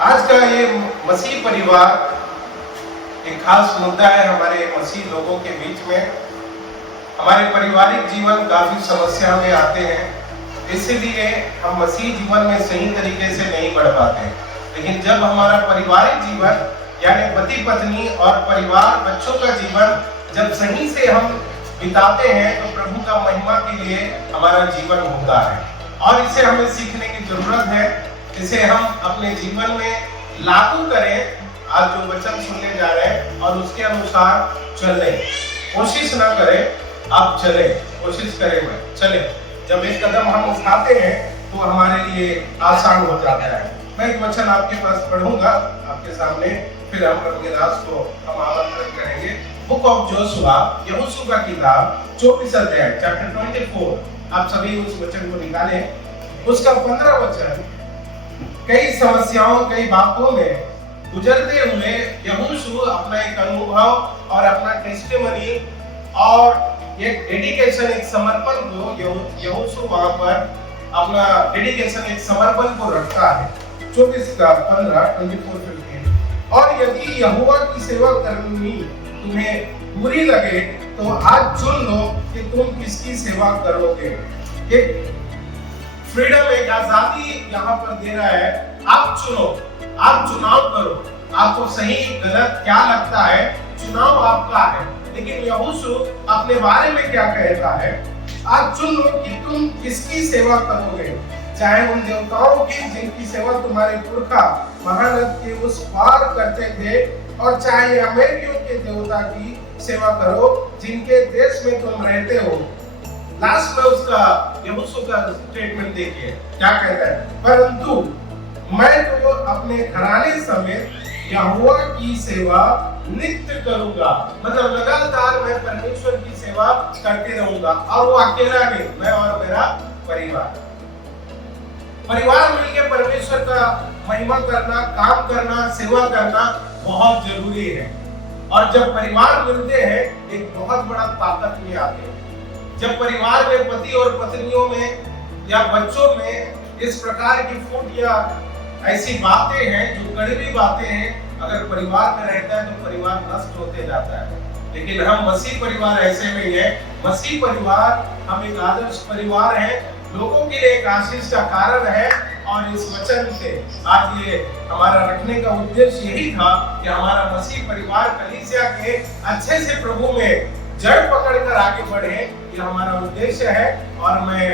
आज का ये मसीह परिवार एक खास मुद्दा है हमारे मसीह लोगों के बीच में। हमारे पारिवारिक जीवन काफी समस्या में आते हैं, इसीलिए हम मसीह जीवन में सही तरीके से नहीं बढ़ पाते। लेकिन जब हमारा पारिवारिक जीवन यानी पति पत्नी और परिवार बच्चों का जीवन जब सही से हम बिताते हैं तो प्रभु का महिमा के लिए हमारा जीवन होता है। और इसे हमें सीखने की जरूरत है, इसे हम अपने जीवन में लागू करें। आज जो वचन सुनने जा रहे हैं और उसके अनुसार चलें, कोशिश ना करें, आप चलें, कोशिश करें मैं चलें। जब एक कदम हम उठाते हैं तो हमारे लिए आसान हो जाता है। मैं एक वचन आपके पास पढ़ूंगा आपके सामने, फिर हम प्रभु के दास को हम आमंत्रित करेंगे। बुक ऑफ जोशुआ, यहोशू का किताब 24 अध्याय चैप्टर 24। आप सभी उस वचन को निकालें। उसका 15 वचन कई समस्याओं कई बातों में गुजरते हुए यहोशू अपना एक अनुभव और अपना टेस्टिमनी और एक डेडिकेशन, एक समर्पण को यहोशू वहां पर अपना डेडिकेशन, एक समर्पण को रखता है। 24 का 15 और यदि यहोवा की सेवा करनी तुम्हें बुरी लगे तो आज चुन लो कि तुम किसकी सेवा करोगे। एक फ्रीडम, एक आजादी यहाँ पर दे रहा है। आप चुनो, आप चुनाव करो, आपको सही गलत क्या लगता है, चुनाव आपका है। लेकिन यहोशू अपने बारे में क्या कहता है, आप चुन लो कि तुम किसकी सेवा करोगे, चाहे उन देवताओं की जिनकी सेवा तुम्हारे पुरखा महानद के उस पार करते थे, और चाहे अमेरिकियों के देवता की सेवा करो जिनके देश में तुम रहते हो। लास्ट में उसका यहोशू का स्टेटमेंट देखिए क्या कहता है, परंतु मैं तो अपने घराने समेत यहोवा की सेवा नित्य करूंगा। मतलब लगातार मैं परमेश्वर की सेवा करते रहूंगा, और वो अकेला नहीं, मैं और मेरा परिवार मिलकर परमेश्वर का महिमा करना, काम करना, सेवा करना बहुत जरूरी है। और जब परिवार मिलते हैं एक बहुत बड़ा ताकत में आते हैं। जब परिवार में पति और पत्नियों में या बच्चों में इस प्रकार की फूट या ऐसी बातें हैं जो कड़वी बातें हैं, अगर परिवार में रहता है तो परिवार नष्ट होते जाता है। लेकिन हम मसीह परिवार ऐसे नहीं है। मसीह परिवार हम एक आदर्श परिवार है, लोगों के लिए एक आशीष का कारण है। और इस वचन से आज ये हमारा रखने का उद्देश्य यही था कि हमारा मसीह परिवार कलीसिया के अच्छे से प्रभु में जड़ पकड़कर आगे बढ़े, ये हमारा उद्देश्य है। और मैं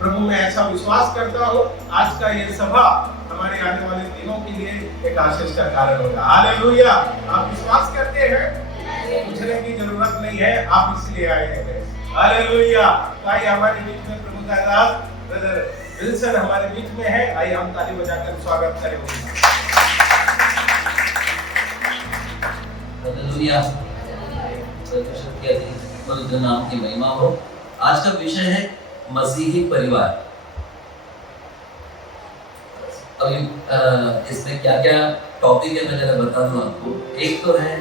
प्रभु में ऐसा विश्वास करता हूँ आज का ये सभा हमारे आने वाले दिनों के लिए एक आशीष का कारण होगा। हालेलुया। आप विश्वास करते हैं, पूछने की जरूरत नहीं है, आप इसलिए आए हैं। हालेलुया। आइए हमारे बीच में प्रभु का दास ब्रदर विल्सन हमारे बीच में है। आइए हम ताली बजाकर स्वागत करें। हालेलुया। पवित्र नाम की महिमा हो। आज का विषय है मसीही परिवार। अभी इसमें क्या क्या टॉपिक है मैं जरा बता दूं आपको। एक तो है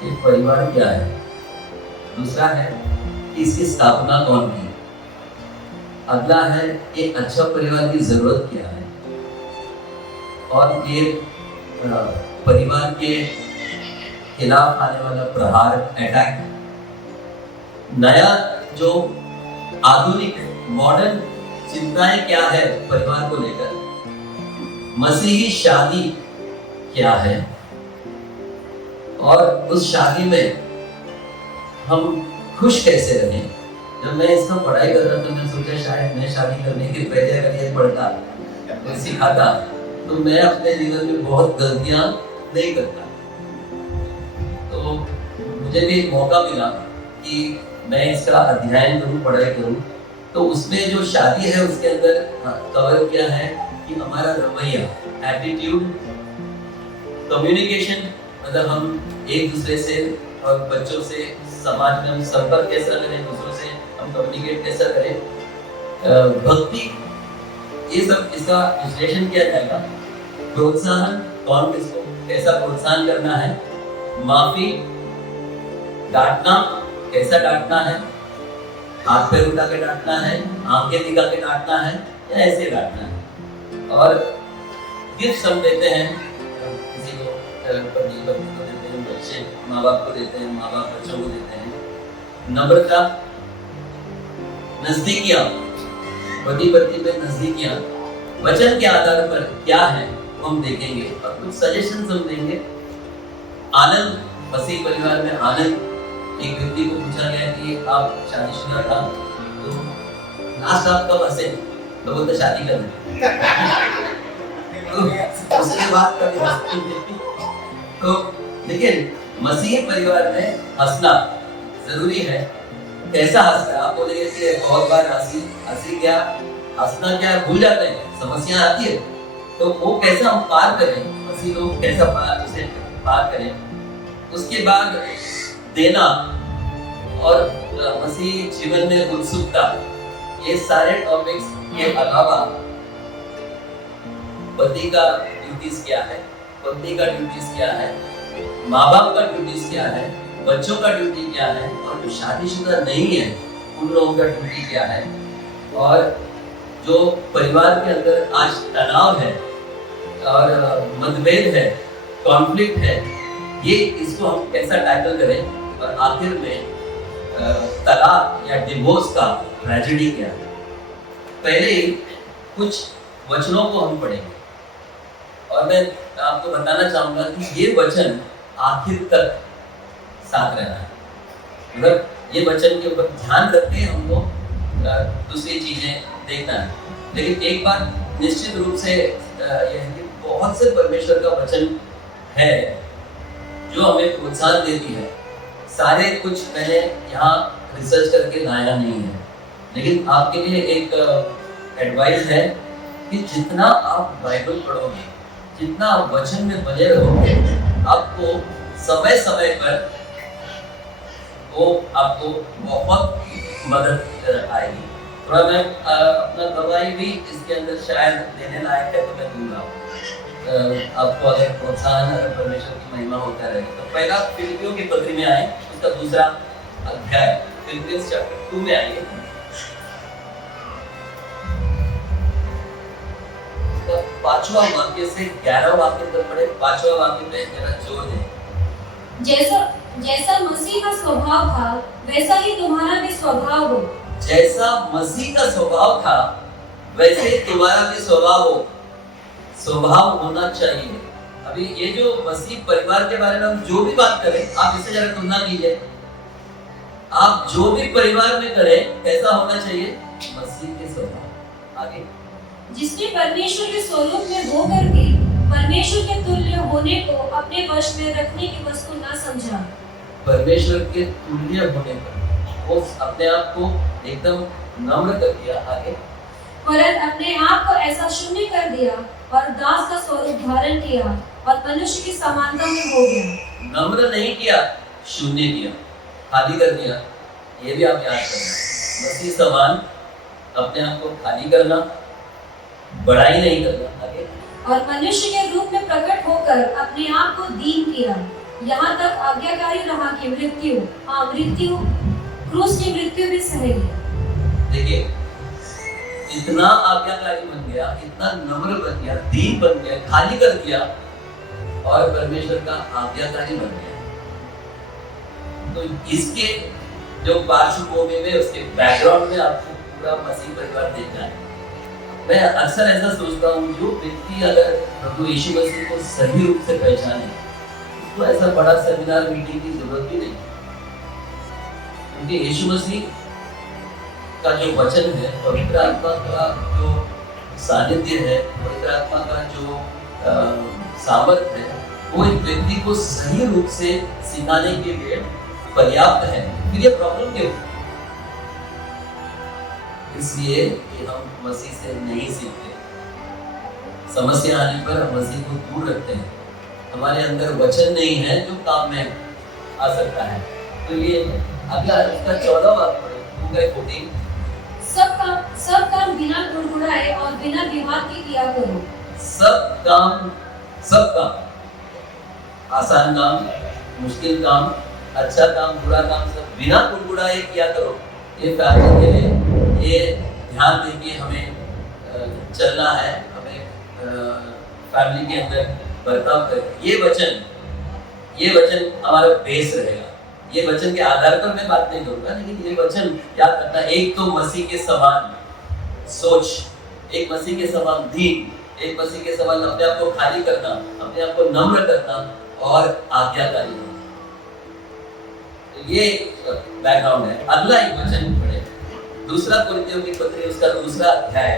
कि परिवार क्या है, दूसरा है कि इसकी स्थापना कौन की, अगला है एक अच्छा परिवार की जरूरत क्या है, और ये परिवार के खिलाफ आने वाला प्रहार, अटैक, नया जो आधुनिक मॉडर्न चिंताएं क्या है परिवार को लेकर, मसीही शादी क्या है, और उस शादी में हम खुश कैसे रहें। जब मैं इसका पढ़ाई कर रहा था मैं सोचा शायद मैं शादी करने के पहले अगर ये पढ़ता और सिखाता तो मैं अपने जीवन में बहुत गलतियां नहीं करता। तो मुझे भी एक मौका मिला कि मैं इसका अध्ययन करूं, पढ़ाई करूं। तो उसमें जो शादी है उसके अंदर कवर किया है कि हमारा रवैया, एटीट्यूड, कम्युनिकेशन, मतलब हम एक दूसरे से और बच्चों से, समाज में हम संपर्क कैसा करें, दूसरों से हम कम्युनिकेट कैसा करें, भक्ति, ये सब इसका विश्लेषण किया जाएगा। प्रोत्साहन, कौन किसको कैसा प्रोत्साहन करना है, माफी, डांटना, कैसा डांटना है, हाथ पैर उठा के डांटना है, आंखें दिखा के डांटना है या ऐसे डांटना है, और गिफ्ट हम देते हैं पति पत्नी को देते हैं, बच्चे माँ बाप को देते हैं, माँ बाप बच्चों को देते हैं। नम्रता, नजदीकियां, पति पत्नी पे नजदीकियां, वचन के आधार पर क्या है वो हम देखेंगे और कुछ सजेशंस हम देंगे। आनंद, मसीह परिवार में आनंद, एक व्यक्ति को पूछा गया कि आप शादीशुदा था तो लास्ट आप कब हंसे, तो वो तो शादी कर तो उसके बाद कभी हंसते नहीं। तो लेकिन मसीह परिवार में हंसना जरूरी है। कैसा हंसना? आप बोलेंगे कि बहुत बार हंसी क्या, हंसना क्या भूल जाते हैं, समस्या आती है, तो वो कैसा हम पार करें, मसीह लोग कैसा उसे पार करें। उसके बाद देना और मसीह जीवन में उत्सुकता, ये सारे टॉपिक्स के अलावा पति का ड्यूटीज क्या है, पत्नी का ड्यूटीज क्या है, माँ बाप का ड्यूटीज क्या है, बच्चों का ड्यूटी क्या है, और जो शादीशुदा नहीं है उन लोगों का ड्यूटी क्या है, और जो परिवार के अंदर आज तनाव है और मतभेद है, कॉन्फ्लिक्ट है, ये इसको हम कैसा टैकल करें, और आखिर में तलाक या डिवोर्स का ट्रेजेडी क्या है। पहले कुछ वचनों को हम पढ़ेंगे और मैं आपको बताना चाहूंगा कि ये वचन आखिर तक साथ रहना है। मतलब ये वचन के ऊपर ध्यान रख के हमको दूसरी चीजें देखना है। लेकिन एक बात निश्चित रूप से यह है कि बहुत से परमेश्वर का वचन है जो हमें प्रोत्साहन देती है। सारे कुछ मैंने यहाँ रिसर्च करके लाया नहीं है, लेकिन आपके लिए एक एडवाइस है कि जितना आप बाइबल पढ़ोगे, जितना आप वचन में बने रहोगे, आपको समय समय पर वो आपको बहुत मदद आएगी। थोड़ा मैं अपना गवाही भी इसके अंदर शायद देने लायक है तो मैं दूंगा आपको, अगर प्रोत्साहन, अगर परमेश्वर की महिमा होता रहेगा। तो पहला फिलिपियों की पत्री में आए, उसका दूसरा अध्याय फिलिपियंस चैप्टर 2 में आइए। तो 5वां वाक्य से 11वां वाक्य तक पढ़े। 5वां वाक्य पे जरा जोर दें। जैसा मसीह का स्वभाव था वैसा ही तुम्हारा भी स्वभाव हो। जैसा मसीह का स्वभाव था वैसे ही तुम्हारा भी स्वभाव हो। स्वभाव होना चाहिए। अभी ये जो मसीह परिवार के बारे में हम जो भी बात करें, आप इससे जरा तुलना कीजिए। आप जो भी परिवार में करें, कैसा होना चाहिए? मसीह के स्वभाव। आगे, जिसने परमेश्वर के स्वरूप में होकर भी परमेश्वर के तुल्य होने को अपने वश में रखने की वस्तु न समझा। परमेश्वर के तुल्य होने पर वो अपने आप को एकदम नम्र कर दिया। आगे, वरन अपने आप को ऐसा शून्य कर दिया और दास का स्वरूप धारण किया और मनुष्य की समानता में हो गया। नम्र नहीं किया, शून्य किया, खाली कर दिया। ये भी आप याद करना। मसीह समान अपने आप को खाली करना, बड़ाई नहीं करना। आगे, और मनुष्य के रूप में प्रकट होकर अपने आप को दीन किया, यहाँ तक आज्ञाकारी रहा कि मृत्यु क्रूस की मृत्यु भी सह गया। देखिए, इतना आज्ञाकारी बन गया, इतना नम्र बन गया, दीन बन गया, खाली कर दिया और परमेश्वर का आज्ञाकारी बन गया। तो इसके जो पार्श्वभूमि में, उसके बैकग्राउंड में आपको पूरा मसीह परिवार देखना है। मैं अक्सर ऐसा सोचता हूँ, जो व्यक्ति अगर प्रभु यीशु मसीह को सही रूप से पहचाने, उसको ऐसा बड़ा सेमिनार मीटिंग की जरूरत भी नहीं, क्योंकि यीशु मसीह का जो वचन है, पवित्र आत्मा का जो सानिध्य है, पवित्र आत्मा का जो सामर्थ्य है, वो एक व्यक्ति को सही रूप से सिखाने के लिए पर्याप्त है। फिर ये प्रॉब्लम क्यों? इसलिए कि हम मसीह से नहीं सीखते। समस्या आने पर हम मसीह को दूर रखते हैं। हमारे अंदर वचन नहीं है जो काम में आ सकता है। तो ये अगला इसका 14वां वाक्य पढ़े, 2:14। सब काम बिना गुड़गुड़ाए और बिना विवाद के किया करो। सब काम, आसान काम, मुश्किल काम, अच्छा काम, बुरा काम, सब बिना गुड़गुड़ाए किया करो। ये फैमिली के लिए ये ध्यान देके हमें चलना है, हमें फैमिली के अंदर बर्ताव करें। ये वचन ये वचन हमारा बेस रहेगा। ये वचन के आधार पर मैं बात नहीं करूंगा, लेकिन ये वचन याद रखना, एक तो मसीह के समान सोच, एक मसीह के समान दीन, एक मसीह के समान अपने आप को खाली करना, अपने आप को नम्र करना और आज्ञाकारी होना। ये बैकग्राउंड है। अगला एक वचन पढ़े, दूसरा कुरिन्थियों की पत्री उसका दूसरा अध्याय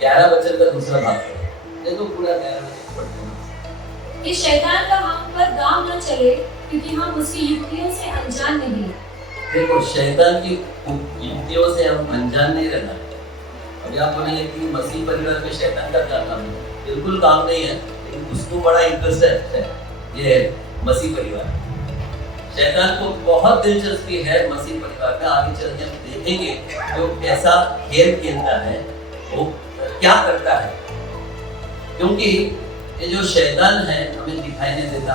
11 वचन का दूसरा भाग पढ़े। देखो पूरा 11 वचन पढ़ते हैं। कि शैतान का हम पर दांव न चले, क्योंकि हम उसकी युक्तियों से अनजान नहीं। देखो शैतान की युक्तियों से हम अनजान नहीं रहना। अभी आप बोलेंगे कि मसीह परिवार में शैतान का क्या काम है? बिल्कुल काम नहीं है, लेकिन उसको बड़ा इंटरेस्ट है ये मसीह परिवार। शैतान को बहुत दिलचस्पी है मसीह परिवार में। आगे चल के हम देखेंगे जो कैसा खेल खेलता है, वो क्या करता है, क्योंकि ये जो शैतान है हमें दिखाई नहीं देता।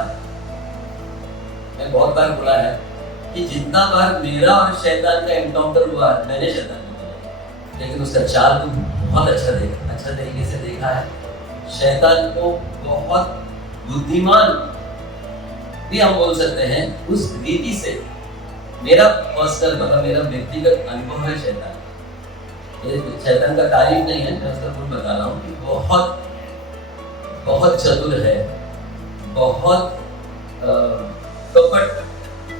मैं बहुत बार बोला है कि जितना बार मेरा और शैतान का एनकाउंटर हुआ, मैंने शैतान को बोला, लेकिन उसका चाल तो बहुत अच्छा तरीके से देखा है। शैतान को बहुत बुद्धिमान भी हम बोल सकते हैं उस रीति से। मेरा पर्सनल मतलब मेरा व्यक्तिगत अनुभव है शैतान का तारीफ नहीं है, मैं उसका गुण बता रहा हूँ कि बहुत चतुर है, बहुत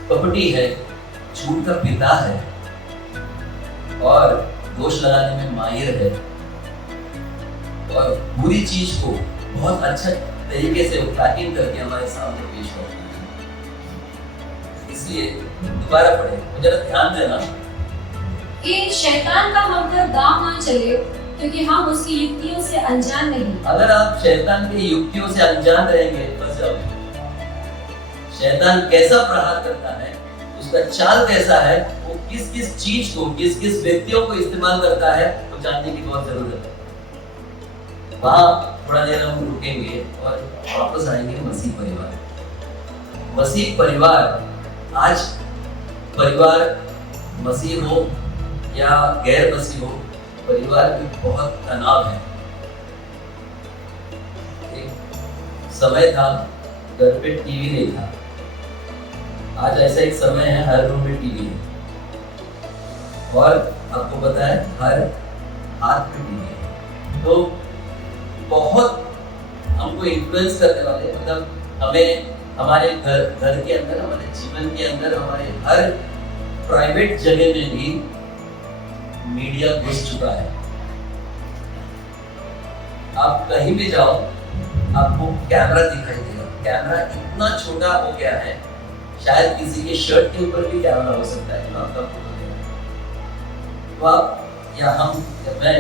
कपटी है, झूठ का पिता है और दोष लगाने में माहिर है और बुरी चीज को बहुत अच्छा तरीके से उठाकिन करके हमारे सामने पेश करता है। इसलिए दोबारा पढ़े, जरा ध्यान देना कि शैतान का हम पर दांव न चले, क्योंकि हम उसकी युक्तियों से अनजान नहीं। अगर आप शैतान की युक्तियों से अनजान रहेंगे बस जाओगे। शैतान कैसा प्रहार करता है, उसका चाल कैसा है, वो किस किस चीज को, किस किस व्यक्तियों को इस्तेमाल करता है, वो जानने की बहुत जरूरत है। वहां थोड़ा देर हम रुकेंगे और वापस आएंगे मसीह परिवार। मसीह परिवार, आज परिवार मसीह हो या गैर मसीह हो, परिवार में बहुत तनाव है। एक समय था घर पे टीवी नहीं था, आज ऐसा एक समय है हर रूम में टीवी है और आपको पता है हर हाथ में टीवी है। तो बहुत हमको इन्फ्लुएंस करने वाले, मतलब हमें हमारे घर के अंदर, हमारे जीवन के अंदर, हमारे हर प्राइवेट जगह में भी मीडिया घुस चुका है। आप कहीं भी जाओ आपको कैमरा दिखाई देगा। कैमरा इतना छोटा हो गया है, शायद किसी के शर्ट के ऊपर भी कैमरा हो सकता है। तो आप या हम या मैं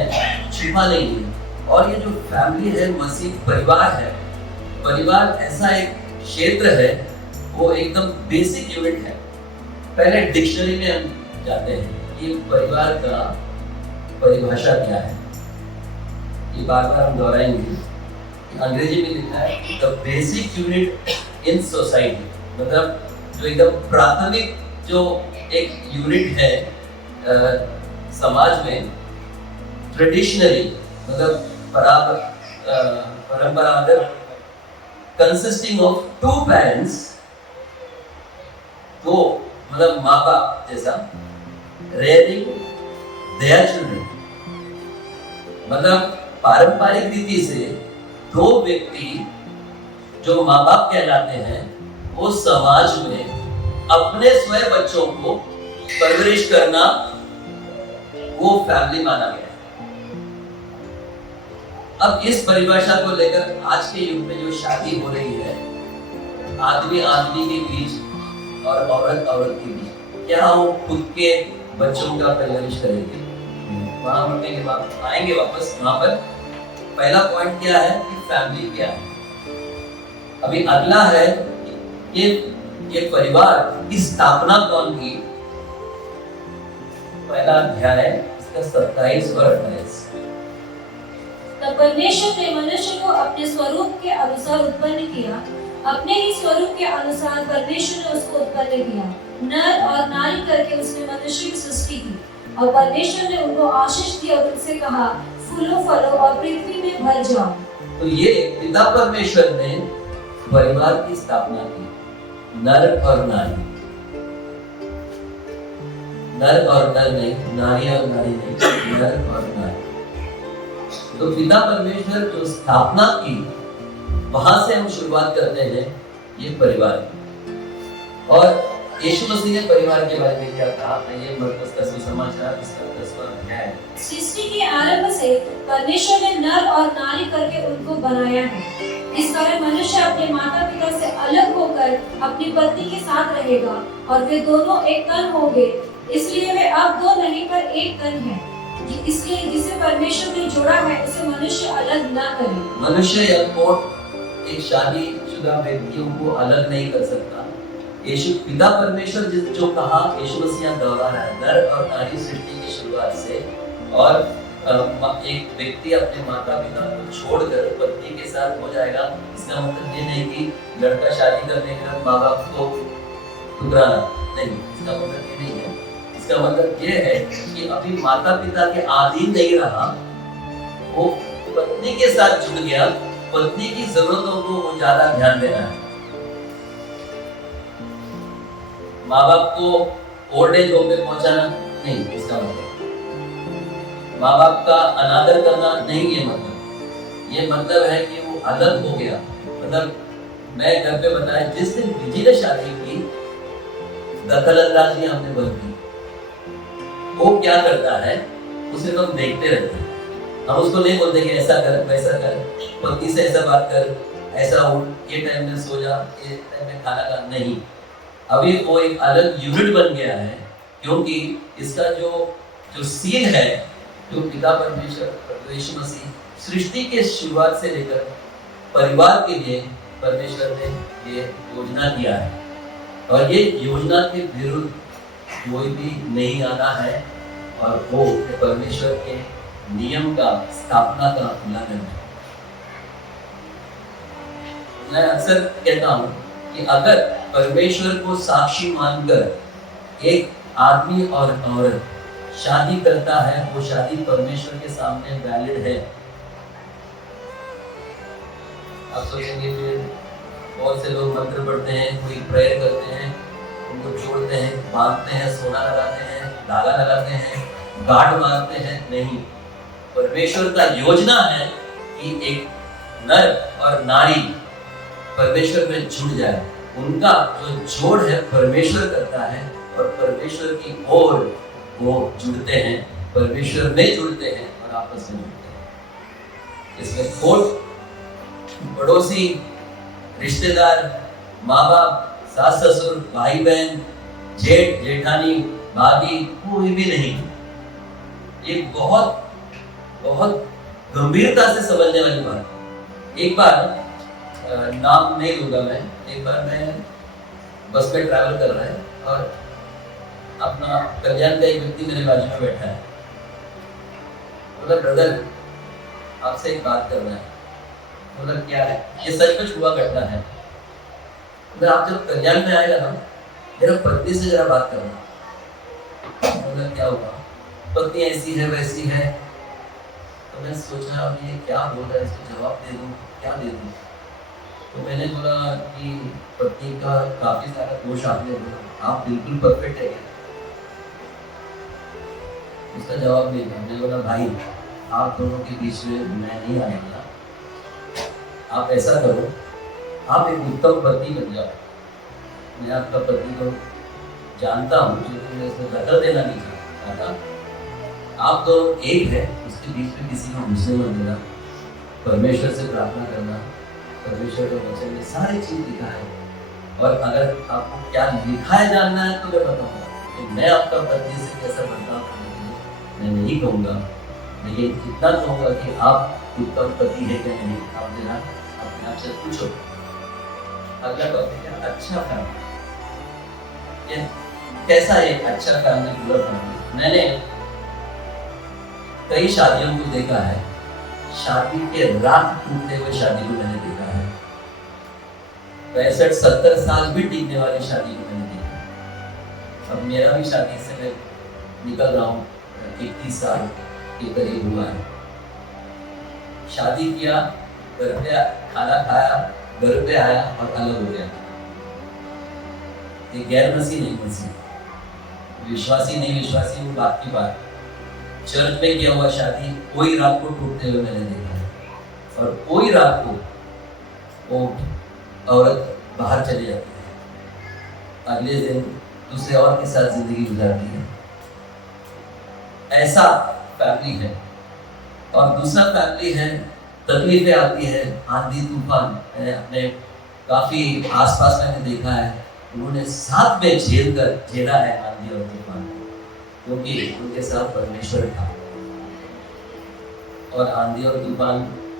छुपा नहीं है। और ये जो फैमिली है, मसीह परिवार है, परिवार ऐसा एक क्षेत्र है, वो एकदम बेसिक यूनिट है। पहले डिक्शनरी में हम जाते हैं कि परिवार का परिभाषा क्या है। ये बार बार हम दोहराएंगे। अंग्रेजी में लिखा है the basic unit in society, मतलब जो एकदम प्राथमिक जो एक यूनिट है समाज में। ट्रेडिशनली मतलब परंपरागत, कंसिस्टिंग ऑफ 2 पेरेंट्स, दो मतलब माँ बाप जैसा, रेयरिंग देयर चिल्ड्रन, मतलब पारंपरिक रीति से 2 व्यक्ति जो माँ बाप कहलाते हैं, वो समाज में अपने स्वयं बच्चों को परवरिश करना, वो फैमिली माना गया है। अब इस परिभाषा को लेकर आज के युग में जो शादी हो रही है, आदमी आदमी के बीच और औरत औरत के बीच, क्या वो खुद के बच्चों का परवरिश करेंगे? वहां रुकने के बाद आएंगे वापस। वहां पर पहला पॉइंट क्या है कि फैमिली क्या है। अभी अगला है ये परिवार की स्थापना कौन की। पहला अध्याय इसका 27 और 28। तब परमेश्वर ने मनुष्य को अपने स्वरूप के अनुसार उत्पन्न किया, अपने ही स्वरूप के अनुसार परमेश्वर ने उसको उत्पन्न किया, नर और नारी करके उसने मनुष्य की सृष्टि की। और परमेश्वर ने उनको आशीष दी और उनसे कहा, फूलो फलो और पृथ्वी में भर जाओ। तो ये पिता परमेश्वर ने परिवार की स्थापना की। नर और नारी, नर और नर नहीं, नारी और नारी नहीं, नर और नारी। तो पिता परमेश्वर जो स्थापना की, वहां से हम शुरुआत करते हैं ये परिवार। और यीशु मसीह ने परिवार के बारे में क्या कहा? ये मरकुस का सुसमाचार इसका 10वां अध्याय। सृष्टि के आरंभ से परमेश्वर ने नर और नारी करके उनको बनाया है। इस कारण मनुष्य अपने माता पिता से अलग होकर अपनी पत्नी के साथ रहेगा और वे दोनों एक तन होंगे। इसलिए वे अब दो नहीं पर एक तन है। इसलिए जिसे परमेश्वर ने जोड़ा है उसे मनुष्य अलग न करे। मनुष्य या कोट एक शादीशुदा व्यक्तियों को अलग नहीं कर सकता। यीशु पिता परमेश्वर जो कहा, यीशु मसीह दोहरा रहा है, नर और नारी सृष्टि की शुरुआत से। और एक व्यक्ति अपने माता पिता को छोड़कर पत्नी के साथ हो जाएगा। इसका मतलब ये नहीं कि लड़का शादी करने के बाद माँ बाप को ठुकराना, नहीं, इसका मतलब ये नहीं है। इसका मतलब ये है कि अभी माता पिता के अधीन नहीं रहा, वो पत्नी के साथ जुड़ गया, पत्नी की जरूरतों को वो ज्यादा ध्यान देना है। माँ बाप को ओल्ड एज होम पे पहुंचाना नहीं, इसका मतलब माँ बाप का अनादर करना नहीं। ये मतलब है कि वो अलग हो गया। मतलब मैं घर पे बताया, जिस दिन विजी ने शादी की, दखल अंदाजी हमने बंद की। वो क्या करता है, उसे हम देखते रहते हैं। हम उसको नहीं बोलते कि ऐसा कर वैसा कर, पति से ऐसा बात कर, ऐसा उठ, ये टाइम में सो जा, ये टाइम में खाना खा, नहीं। अभी वो एक अलग यूनिट बन गया है, क्योंकि इसका जो सीन है, जो पिता परमेश्वर यीशु मसीह सृष्टि के शुरुआत से लेकर परिवार के लिए परमेश्वर ने ये योजना किया है। और ये योजना के विरुद्ध कोई भी नहीं आना है, और वो परमेश्वर के नियम का, स्थापना का उल्लंघन है। मैं अक्सर कहता हूं कि अगर परमेश्वर को साक्षी मानकर एक आदमी और औरत शादी करता है, वो शादी परमेश्वर के सामने वैलिड है। आप सोचेंगे फिर बहुत से लोग मंत्र पढ़ते हैं, कोई प्रेयर करते हैं, उनको जोड़ते हैं, बांधते हैं, सोना लगाते हैं, धागा लगाते हैं, गांठ मारते हैं, नहीं। परमेश्वर का योजना है कि एक नर और नारी परमेश्वर में जुड़ जाए। उनका जो जोड़ है परमेश्वर करता है, और परमेश्वर की ओर वो जुड़ते हैं, परमेश्वर में जुड़ते हैं और आपस में जुड़ते हैं। इसमें खोट, पड़ोसी, रिश्तेदार, माँ बाप, सास ससुर, भाई बहन, जेठ जेठानी, भाभी, कोई भी नहीं। ये बहुत बहुत गंभीरता से समझने वाली बात। एक बार, नाम नहीं लूंगा मैं, एक बार मैं बस में ट्रैवल कर रहा है और अपना कल्याण का एक व्यक्ति मेरे बाजू में बैठा है। बोला, ब्रदर आपसे एक बात करना है। बोला, क्या है? ये सचमुच हुआ घटना है। बोला, आप जब कल्याण में आएगा ना, मेरा पत्नी से जरा बात करना। बोला, क्या हुआ? पत्नी ऐसी है वैसी है। तो मैं सोचा अब ये क्या बोल रहा है, इसको जवाब दे दूं, क्या दे दूं? तो मैंने बोला कि पत्नी का काफी सारा दोष आपने बोला, आप बिल्कुल परफेक्ट है। उसका जवाब नहीं था। मैंने बोला, भाई आप दोनों के बीच में मैं नहीं आऊंगा, आप ऐसा करो, आप एक उत्तम पति बन जाओ। मैं आपका पति को जानता हूँ, लेकिन मैं इसमें दखल देना नहीं चाहता। आप दोनों एक है, उसके बीच में किसी को घुसने मत देना, परमेश्वर से प्रार्थना करना, परमेश्वर के वचन में सारी चीज लिखा है। और अगर आपको क्या लिखा है जानना है तो मैं बताऊंगा, तो मैं आपका पत्नी से कैसा बर्ताव करने के लिए मैं नहीं कहूँगा, लेकिन इतना कहूँगा कि आप उत्तम पति है क्या नहीं। आप जरा अपने आप से पूछो। अगला टॉपिक है अच्छा फैमिली। कैसा है अच्छा फैमिली, पूरा फैमिली? मैंने कई शादियों को देखा है, शादी के रात टूटते हुए शादी को मैंने देखा है, 65-70 साल भी टिकने वाली शादी को मैंने देखा। अब मेरा भी शादी से मैं निकल रहा हूँ, 31 साल के करीब हुआ है। शादी किया, घर पे खाना खाया, घर पे आया और अलग हो गया। ये गैर मसीह नहीं मसीह, विश्वासी नहीं विश्वासी वो बात की बात। चर्च में किया हुआ शादी कोई रात को टूटते हुए मैंने देखा है, और कोई रात को वो औरत बाहर चली जाती है, अगले दिन दूसरे और के साथ जिंदगी गुजारती है। ऐसा फैमिली है। और दूसरा फैमिली है, तकलीफें आती है, आंधी तूफान। मैंने अपने काफी आसपास मैंने देखा है, उन्होंने साथ में झेला है आंधी और तूफान, क्योंकि उनके साथ परमेश्वर था। और आंधी और तूफान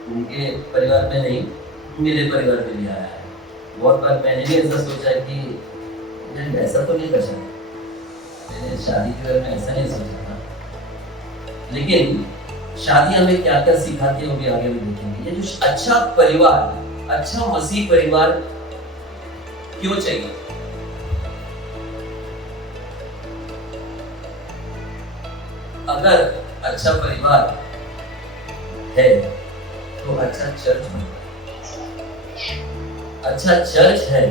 उनके परिवार में नहीं, मेरे परिवार में भी आया है। बहुत बार मैंने भी ऐसा सोचा है कि मैं ऐसा तो नहीं कर सकता, मैंने शादी के बारे में ऐसा नहीं सोचा था। लेकिन शादी हमें क्या क्या सिखाती है वो भी आगे में देखेंगे। ये जो अच्छा परिवार, अच्छा मसीह परिवार क्यों चाहिए? अगर अच्छा परिवार है तो अच्छा चर्च बनता है, अच्छा चर्च है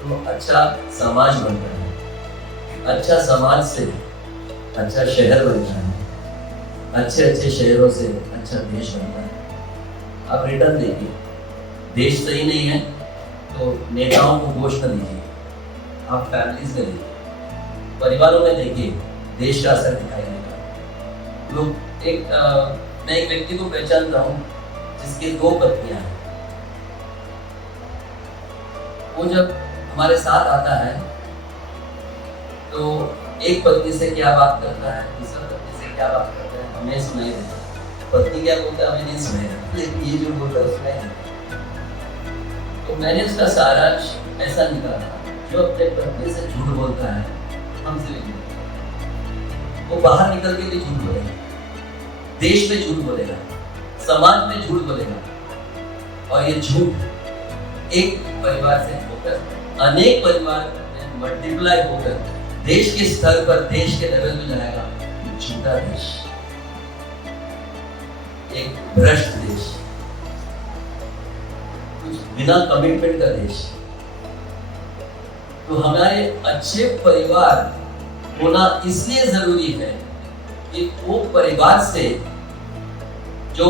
तो अच्छा समाज बनता है, अच्छा समाज से अच्छा शहर बनता है, अच्छे अच्छे शहरों से अच्छा देश बनता है। आप रिटर्न देखिए, देश सही नहीं है तो नेताओं को गोश्त न दीजिए, आप फैमिलीज में देखिए, परिवारों में देखिए, देश का असर दिखाई देगा। लोग मैं एक व्यक्ति को पहचानता हूँ जिसकी 2 पत्नियां हैं। वो जब हमारे साथ आता है तो एक पत्नी से क्या बात करता है, दूसरा पत्नी से क्या बात करता है, हमें सुनाई देता। पत्नी क्या बोलता है हमें नहीं सुनाई देता, लेकिन ये जो बोलता है सुनाई देता। तो मैंने उसका सारांश ऐसा निकाला, जो अपने पत्नी से झूठ बोलता है हमसे भी झूठ बोलता, वो बाहर निकल के भी झूठ बोलेगा, देश में झूठ बोलेगा, समाज में झूठ बोलेगा। और ये झूठ एक परिवार से होकर अनेक परिवार में मल्टीप्लाई होकर देश के स्तर पर, देश के लेवल में जाएगा। झूठा देश, एक भ्रष्ट देश, कुछ बिना कमिटमेंट का देश। तो हमारे अच्छे परिवार होना इसलिए जरूरी है कि वो परिवार से जो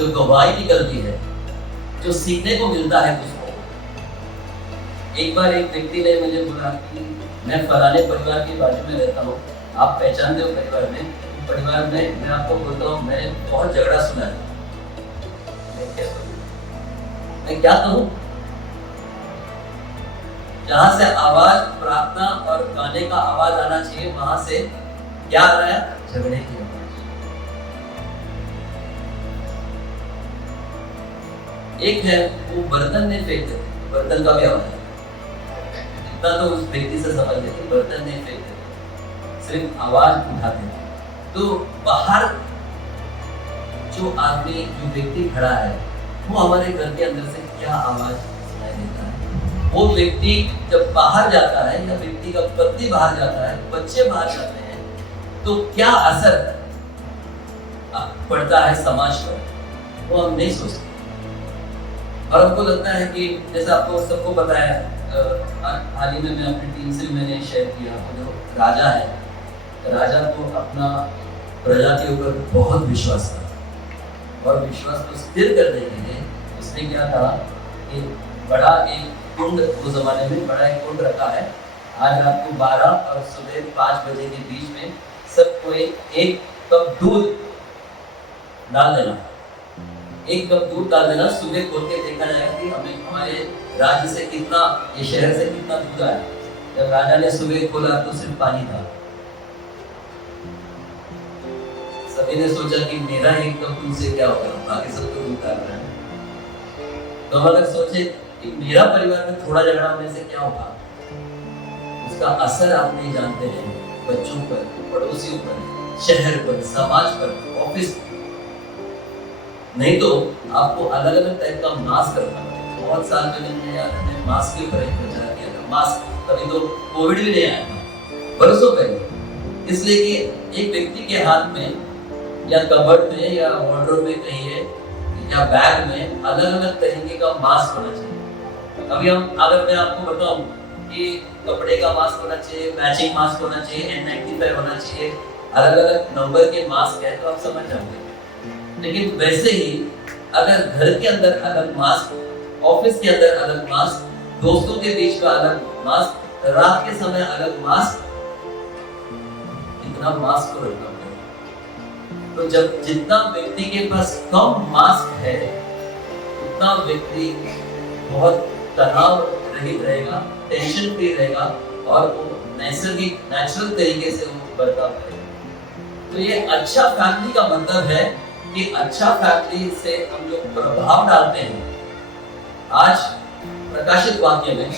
गवाही निकलती है, जो सीखने को मिलता है उसको। एक बार एक व्यक्ति ने मुझे बोला कि मैं फलाने परिवार के बाजू में रहता हूँ, आप पहचानते हो परिवार में? परिवार में मैं आपको बोलता हूँ मैंने बहुत झगड़ा सुना है। मैं क्या कहूँ? जहां से आवाज प्रार्थना और गाने का आवाज आना चाहिए, वहां से क्या आ रहा है? झगड़े की आवाज। एक है वो बर्तन ने फेंक देते, बर्तन का भी आवाज है, इतना तो उस व्यक्ति से समझ लेते, बर्तन ने फेंक देते, सिर्फ आवाज उठाते। तो बाहर जो आदमी, जो व्यक्ति खड़ा है, वो हमारे घर के अंदर से क्या आवाज सुनाई देता है? वो व्यक्ति जब बाहर जाता है, या व्यक्ति का पति बाहर जाता है, बच्चे बाहर जाते हैं, तो क्या असर पड़ता है समाज पर, वो हम नहीं सोचते। और हमको लगता है कि जैसा आपको सबको पता है, हाल ही में मैं अपनी टीम से मैंने शेयर किया, जो राजा है, राजा को अपना प्रजा के ऊपर बहुत विश्वास था, और विश्वास को स्थिर करने के लिए उसने क्या कहा कि बड़ा एक कुंड, उस जमाने में बड़ा एक कुंड रखा है, आज रात को 12 और सुबह 5 बजे के बीच में सबको एक कप दूध डाल देना, एक कप दूध डाल देना। सुबह खोल के देखा जाएगा कि हमें हमारे राज्य से कितना, ये शहर से कितना दूध आया। जब राजा ने सुबह खोला तो सिर्फ पानी था। सभी ने सोचा कि मेरा एक कप दूध से क्या होगा, बाकी सब तो दूध डाल रहे हैं। तो हम अगर सोचे कि मेरा परिवार में थोड़ा झगड़ा होने से क्या होगा, उसका असर आप नहीं जानते हैं बच्चों पर, पड़ोसियों पर, शहर पर, समाज पर, ऑफिस पर। नहीं तो आपको अलग अलग टाइप का मास्क रखना पड़ेगा। बहुत साल पहले मैंने मास्क के ऊपर एक प्रचार किया था। मास्क, तभी तो कोविड भी नहीं आया था, बरसों पहले। इसलिए कि एक व्यक्ति के हाथ में या कबर्ड में या वार्डरोब में कहीं है या बैग में अलग अलग तरीके का मास्क होना चाहिए। अभी हम, अगर मैं आपको बताऊं कि कपड़े का मास्क होना चाहिए, मैचिंग मास्क होना चाहिए, N95 होना चाहिए, अलग अलग नंबर के मास्क है, तो आप समझ जाओगे। लेकिन वैसे ही अगर घर के अंदर अलग मास्क, ऑफिस के अंदर अलग मास्क, दोस्तों के बीच का अलग मास्क, रात के समय अलग मास्क, इतना मास्क को रखना पड़ेगा। तो जब जितना व्यक्ति के पास कम मास्क है उतना व्यक्ति बहुत तनाव रहित रहेगा, टेंशन फ्री रहेगा और वो नैसर्गिक नेचुरल तरीके से वो बर्ताव करेगा। तो ये अच्छा फैमिली का मतलब है कि अच्छा फैमिली से हम जो प्रभाव डालते हैं। आज प्रकाशित वाक्य में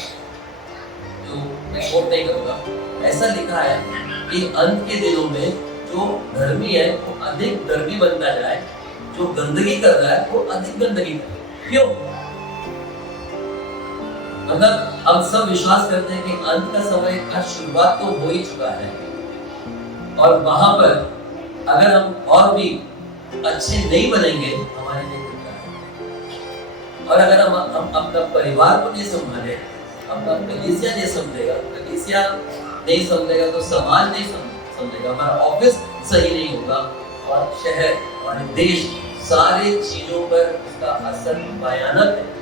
जो मैं कोट नहीं करूंगा, ऐसा लिखा है कि अंत के दिनों में जो धर्मी है वो अधिक धर्मी बनता जाए, जो गंदगी कर रहा है वो अधिक गंदगी करे। क्यों? मतलब हम सब विश्वास करते हैं कि अंत का समय का शुरुआत तो हो ही चुका है और वहां पर अगर हम और भी अच्छे नहीं बनेंगे हमारे लिए दिक्कत है। और अगर हम अपना परिवार को नहीं संभाले, अपना कलीसिया नहीं समझेगा, कलीसिया नहीं समझेगा तो समाज नहीं समझेगा, हमारा ऑफिस सही नहीं होगा और शहर, हमारे देश, सारे चीजों पर उसका असर भयानक है।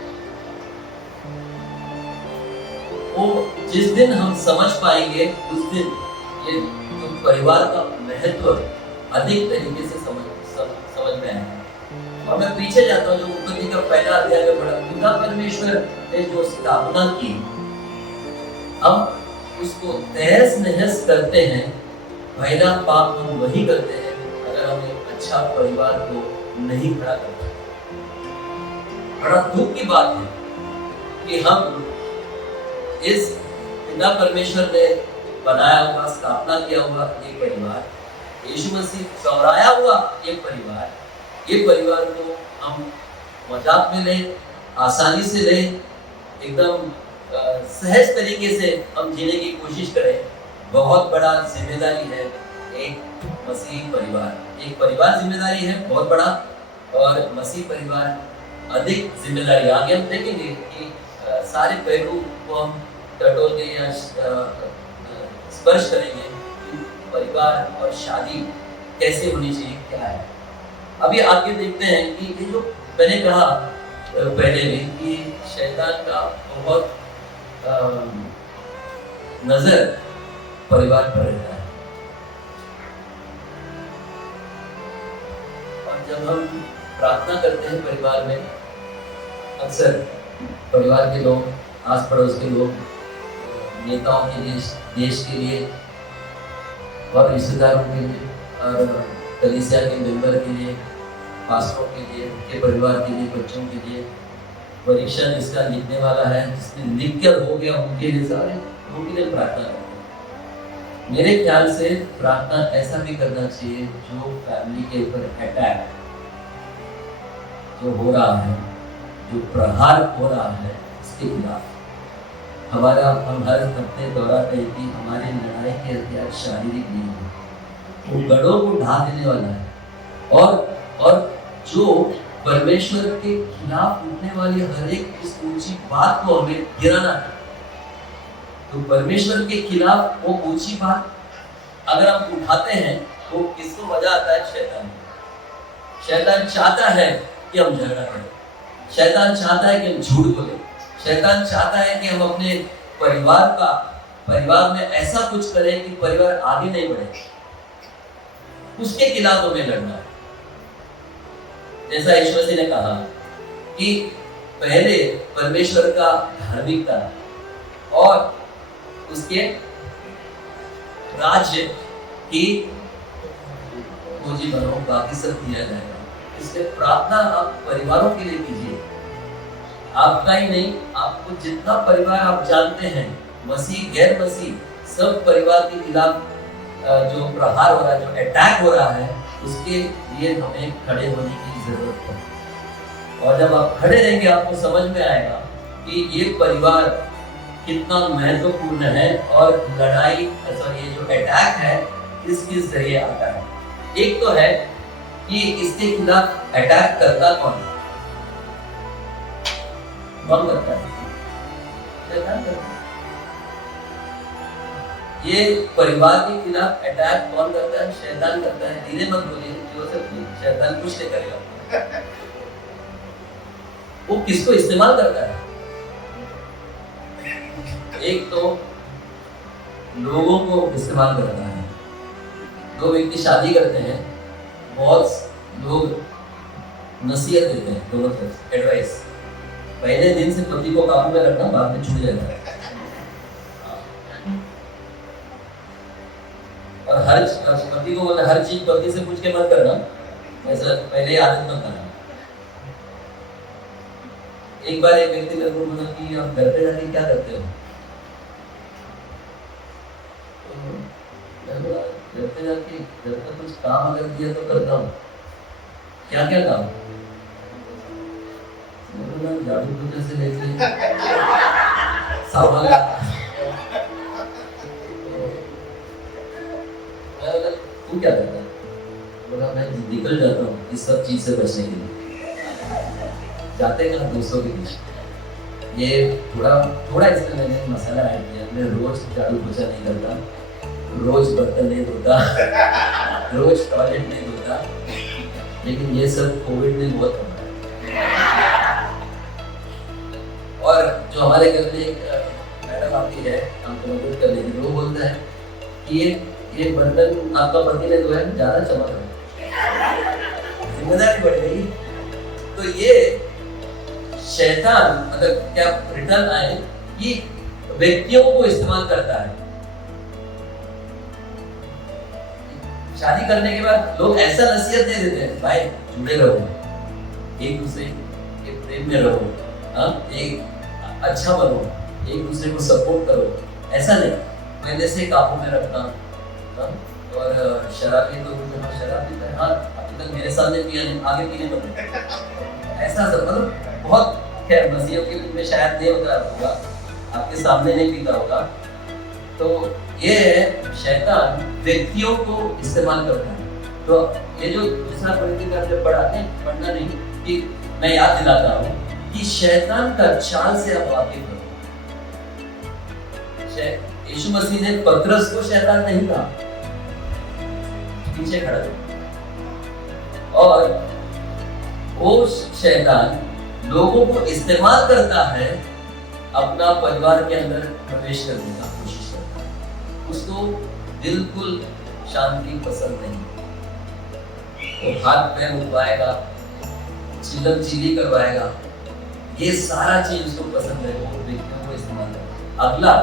वो जिस दिन हम समझ पाएंगे उस दिन ये जो परिवार का महत्व अधिक तरीके से समझ में आएगा। और मैं पीछे जाता हूँ, जो उत्पत्ति का पहला अध्याय में पढ़ा, पिता परमेश्वर ने जो स्थापना की, हम उसको तहस नहस करते हैं। पहला पाप हम वही करते हैं अगर हम एक अच्छा परिवार को नहीं खड़ा करते। बड़ा दुख की बात है कि हम इस पिता परमेश्वर ने बनाया हुआ, स्थापना किया हुआ एक परिवार, यीशु मसीह चौराया हुआ एक परिवार, ये परिवार को हम मजाक में लें, आसानी से लें, एकदम सहज तरीके से हम जीने की कोशिश करें। बहुत बड़ा जिम्मेदारी है एक मसीह परिवार। एक परिवार जिम्मेदारी है बहुत बड़ा और मसीह परिवार अधिक जिम्मेदारी। आगे हम देखेंगे कि सारे पहलू को हम टटोल के या स्पर्श करेंगे कि परिवार और शादी कैसे होनी चाहिए, क्या है। अभी आगे देखते हैं कि ये जो मैंने कहा पहले भी कि शैतान का बहुत नजर परिवार पर रहता है। और जब हम प्रार्थना करते हैं परिवार में, अक्सर परिवार के लोग, आस पड़ोस के लोग, नेताओं के लिए, देश के लिए और रिश्तेदारों के लिए और कलीसिया के मेंबर के लिए, पास्टरों के लिए, उनके परिवार के लिए, बच्चों के लिए, परीक्षा जिसका लिखने वाला है, जिसने लिख कर हो गया, उनके लिए, सारे उनके लिए प्रार्थना करते हैं। मेरे ख्याल से प्रार्थना ऐसा भी करना चाहिए जो फैमिली के ऊपर अटैक जो हो रहा है, जो प्रहार हो रहा है, इसके खिलाफ हम हर हफ्ते दोहराते हैं कि हमारी लड़ाई के हथियार शारीरिक नहीं है, वो गढ़ों को ढा देने वाला है और जो परमेश्वर के खिलाफ उठने वाली हर एक इस ऊंची बात को हमें गिराना है। तो परमेश्वर के खिलाफ वो ऊंची बात अगर हम उठाते हैं तो किसको मजा आता है? शैतान चाहता है कि हम झगड़ा करें, शैतान चाहता है कि हम झूठ बोले, शैतान चाहता है कि हम अपने परिवार में ऐसा कुछ करें कि परिवार आगे नहीं बढ़े। उसके खिलाफ हमें लड़ना है। जैसा यीशु मसीह ने कहा कि पहले परमेश्वर का धार्मिकता और उसके राज्य की खोजी बनो, बाकी सब दिया जाएगा। इसलिए प्रार्थना आप परिवारों के लिए कीजिए, आपका ही नहीं, आपको जितना परिवार आप जानते हैं, मसीह गैर मसीह, सब परिवार के खिलाफ जो प्रहार हो रहा है, जो अटैक हो रहा है, उसके लिए हमें खड़े होने की जरूरत है। और जब आप खड़े रहेंगे आपको समझ में आएगा कि ये परिवार कितना महत्वपूर्ण है और लड़ाई, ये जो अटैक है किस जरिए आता है। एक तो है कि इसके खिलाफ अटैक करता कौन करता है? शैतान करता है। ये परिवार के खिलाफ अटैक कौन करता है? शैतान करता है। धीरे मत बोलिए, जोर से बोलिए, शैतान कुछ नहीं करेगा। वो किसको इस्तेमाल करता है? एक तो लोगों को इस्तेमाल करता है। दो व्यक्ति शादी करते हैं, बहुत लोग नसीहत देते हैं, दोनों तरफ एडवाइस। पहले दिन से पति को काबू में रखना, बाद में छूट जाएगा। और हर पति को बोलना, हर चीज पति से पूछ के मत करना, ऐसा पहले आदत मत करना। एक बार एक व्यक्ति मेरे को बोला कि आप घर पे जाके क्या करते हो? घर पे जाके घर का कुछ काम अगर दिया तो करता हूँ। क्या क्या काम? झाड़ू पोछे से लेके सामान। तू क्या करता है? बोला मैं निकल जाता हूँ इस सब चीज से बचने के लिए। जाते हैं दोस्तों के बीच। ये थोड़ा इसमें मैंने मसाला ऐड किया। मैं रोज झाड़ू पोछा नहीं करता, रोज बर्तन नहीं धोता, रोज टॉयलेट नहीं धोता, लेकिन ये सब कोविड में बहुत कम है। और जो हमारे घर में एक मैडम आती है हमको मदद करने के लिए, वो बोलता है कि ये बर्तन आपका पति ने धोया, ज्यादा चमक रहा है, जिम्मेदारी बढ़ गई। तो ये शैतान अगर क्या रिटर्न आए, ये व्यक्तियों को इस्तेमाल करता है। शादी करने के बाद लोग ऐसा नसीहत दे देते हैं, भाई जुड़े रहो, एक दूसरे के प्रेम में रहो, एक अच्छा बनो, एक दूसरे को सपोर्ट करो। ऐसा नहीं पहले से काबू में रखना। और शराबी तो शराब पीता है, हाँ अभी तक मेरे सामने पिया नहीं, आगे पीने मत। ऐसा सब मतलब बहुत, खैर मसीहों के लिए शायद नहीं होता होगा, आपके सामने नहीं पीता होगा। तो ये शैतान व्यक्तियों को इस्तेमाल करता है। तो ये जो दूसरा पॉलिटिकल जब पढ़ना नहीं, कि मैं याद दिलाता हूँ कि शैतान का चाल से आप वाकिफ हो। यीशु मसीह ने पतरस को शैतान नहीं कहा, पीछे खड़ा था। और वो शैतान लोगों को इस्तेमाल करता है, अपना परिवार के अंदर प्रवेश करने का कोशिश करता है। उसको बिल्कुल शांति पसंद नहीं। वो हाथ पैर उठवाएगा, चिल्लम चिल्ली करवाएगा, ये सारा चीज उसको पसंद है। वो व्यक्तियों को इस्तेमाल करता है। अगला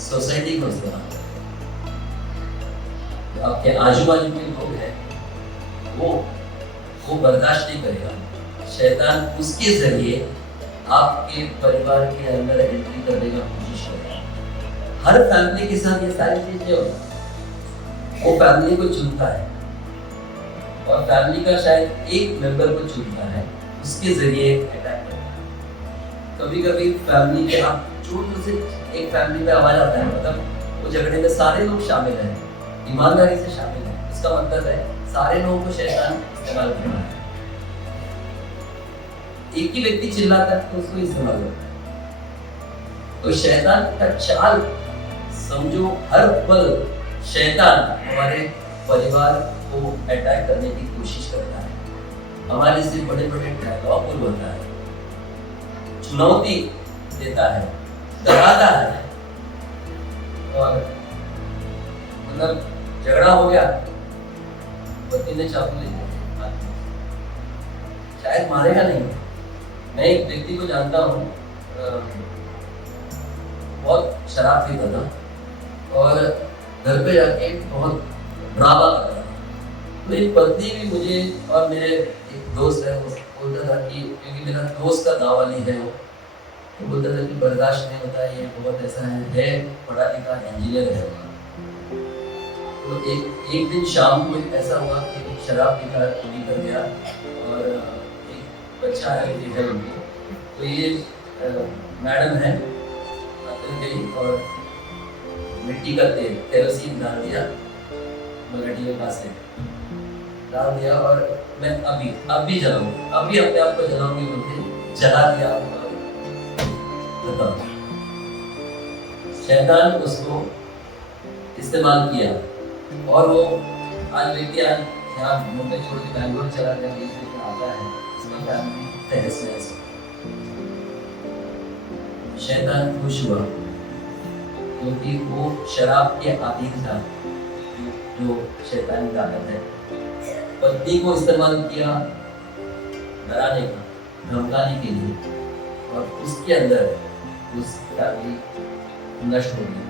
सोसाइटी को इस्तेमाल करता है। आपके आजू बाजू के लोग हैं, वो बर्दाश्त नहीं करेगा। शैतान उसके जरिए आपके परिवार के अंदर एंट्री करने का कोशिश करेगा। हर फैमिली के साथ ये सारी चीजें होती। वो फैमिली को चुनता है और फैमिली का शायद एक मेंबर को चुनता है, उसके जरिए अटैक करता है। कभी कभी फैमिली के आप छोटे से एक फैमिली में आवाज आता है, मतलब वो झगड़े में सारे लोग शामिल हैं, ईमानदारी से शामिल हैं। इसका मतलब है सारे लोगों को शैतान इस्तेमाल करना है। एक ही व्यक्ति चिल्लाता है तो उसको इस्तेमाल करता है। तो शैतान का चाल समझो, हर पल शैतान हमारे परिवार को अटैक करने की कोशिश करता है। हमारे से बड़े बड़े डायलॉग बोलता है, चुनौती देता है, डराता है। और मतलब झगड़ा हो गया, पति ने चाकू ले लिया, शायद मारेगा नहीं। मैं एक व्यक्ति को जानता हूँ, बहुत शराब पीता था और घर पे जाके बहुत ड्रामा कर रहा था। तो एक पत्नी भी मुझे और मेरे एक दोस्त है, वो बोलता था कि क्योंकि मेरा दोस्त का गाँव वाली है, वो बोलता था कि बर्दाश्त नहीं होता, ये बहुत ऐसा है पढ़ा लिखा इंजीनियर है। तो एक दिन शाम को ऐसा हुआ कि शराब पी कर गया और एक बच्चा है उनकी। तो ये मैडम है, अंदर गई और मिट्टी का तेल केरोसिन डाल दिया, मगटियों का से डाल दिया। और मैं अभी जलाऊंगी, अभी अपने आप को जलाऊंगी बोलते जला दिया। शैतान उसको इस्तेमाल किया और वो आज व्यक्ति यहाँ मुंबई छोड़ के बैंगलोर चला गया, बीच बीच में आता है, इसमें फैमिली तहस नहस। शैतान खुश हुआ क्योंकि वो शराब के अधीन था, जो शैतानी ताकत है। पत्नी को इस्तेमाल किया डराने का, धमकाने के लिए, और उसके अंदर उस फैमिली नष्ट हो गई।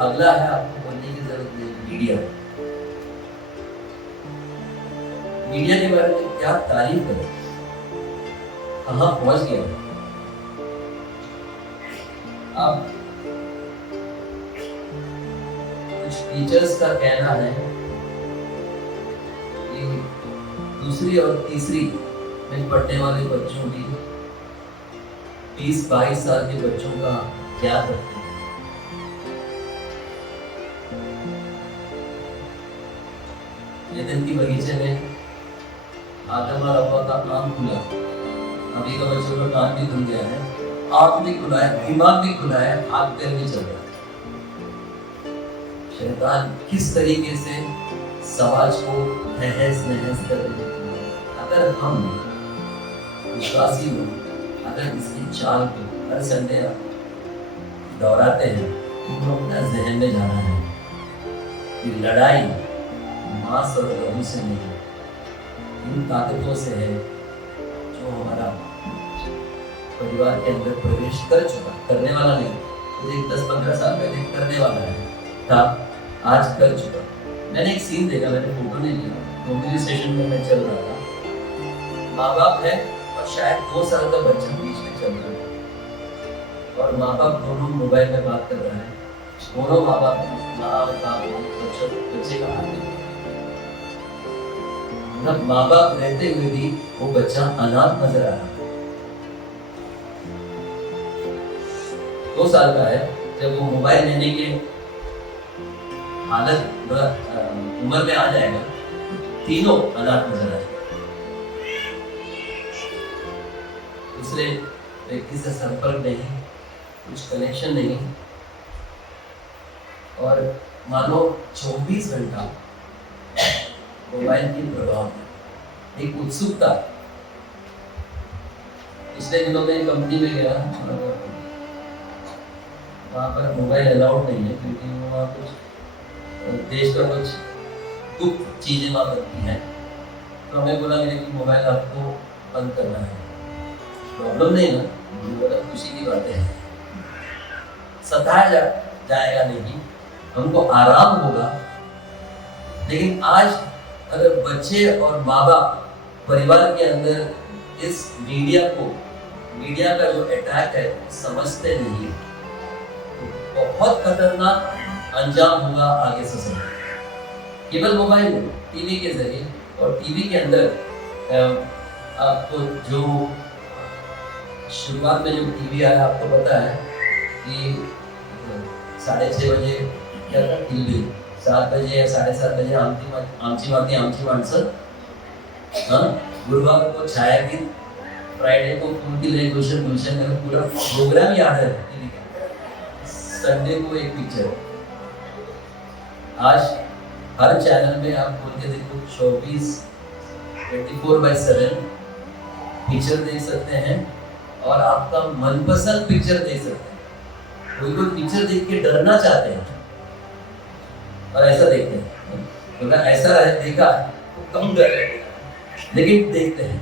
अगला है, आपको बोलने की जरूरत नहीं, मीडिया। मीडिया के बारे में क्या तारीफ करें, कहां पहुंच गया। अब कुछ टीचर्स का कहना है कि दूसरी और तीसरी में पढ़ने वाले बच्चों की 20-22 साल के बच्चों का क्या करते हैं। एदन की बगीचे में आदम और हव्वा का कान खुला, अभी का बच्चों का कान भी खुल गया है, आँख भी खुला है, दिमाग भी खुला है, हाथ पैर भी चल रहा है। शैतान किस तरीके से समाज को तहस नहस कर रहे हैं। अगर हम विश्वासी लोग अगर इसकी चाल को हर संडे दोहराते हैं, तो अपना जहन में जाना है कि लड़ाई मांस और लहू से नहीं, इन ताकतों से है जो हमारा परिवार के अंदर प्रवेश कर चुका, करने वाला नहीं, तो 10-15 साल पहले करने वाला है था, आज कर चुका। मैंने एक सीन देखा, मैंने फोटो नहीं लिया, मोबाइल स्टेशन में मैं चल रहा था, माँ बाप है और शायद 2 साल का बच्चा बीच में चल रहा है, और माँ बाप दोनों मोबाइल में बात कर रहे हैं, दोनों माँ बाप बच्चे का हाथ में, माँ बाप रहते हुए भी वो बच्चा अनाथ नजर आ रहा है। 2 साल का है, जब वो मोबाइल लेने के हालत उम्र में आ जाएगा, तीनों अनाथ नजर आएंगे। दूसरे व्यक्ति से संपर्क नहीं, कुछ कनेक्शन नहीं, और मानो 24 घंटा मोबाइल की प्रभाव, एक उत्सुकता। पिछले दिनों में कंपनी में गया, वहाँ पर मोबाइल अलाउड नहीं है क्योंकि वहाँ कुछ देश का कुछ गुप्त चीजें वहाँ बनती हैं, तो हमें बोला गया कि मोबाइल आपको बंद करना है। प्रॉब्लम नहीं ना, बोला खुशी की बात है, सताया जाएगा नहीं, हमको आराम होगा। लेकिन आज अगर बच्चे और माँ बाप परिवार के अंदर इस मीडिया का जो अटैक है समझते नहीं, तो बहुत खतरनाक अंजाम होगा आगे से समय। केवल मोबाइल, टीवी के जरिए, और टीवी के अंदर आपको जो शुरुआत में जो टीवी आया, आपको पता है कि 6:30 बजे क्या था, टीवी 7 बजे या 7:30 बजे आमची माणसं, गुरुवार को छायागीत, फ्राइडे को फूल की ले गुलशन का पूरा प्रोग्राम याद है टीवी का, संडे को एक पिक्चर। आज हर चैनल में आप खोल के देखो, 24/7 पिक्चर देख सकते हैं, और आपका मनपसंद पिक्चर देख सकते हैं। कोई पिक्चर देख के डरना चाहते हैं और ऐसा देखते हैं, तो ऐसा देखा तो कम डर लगेगा, लेकिन देखते हैं।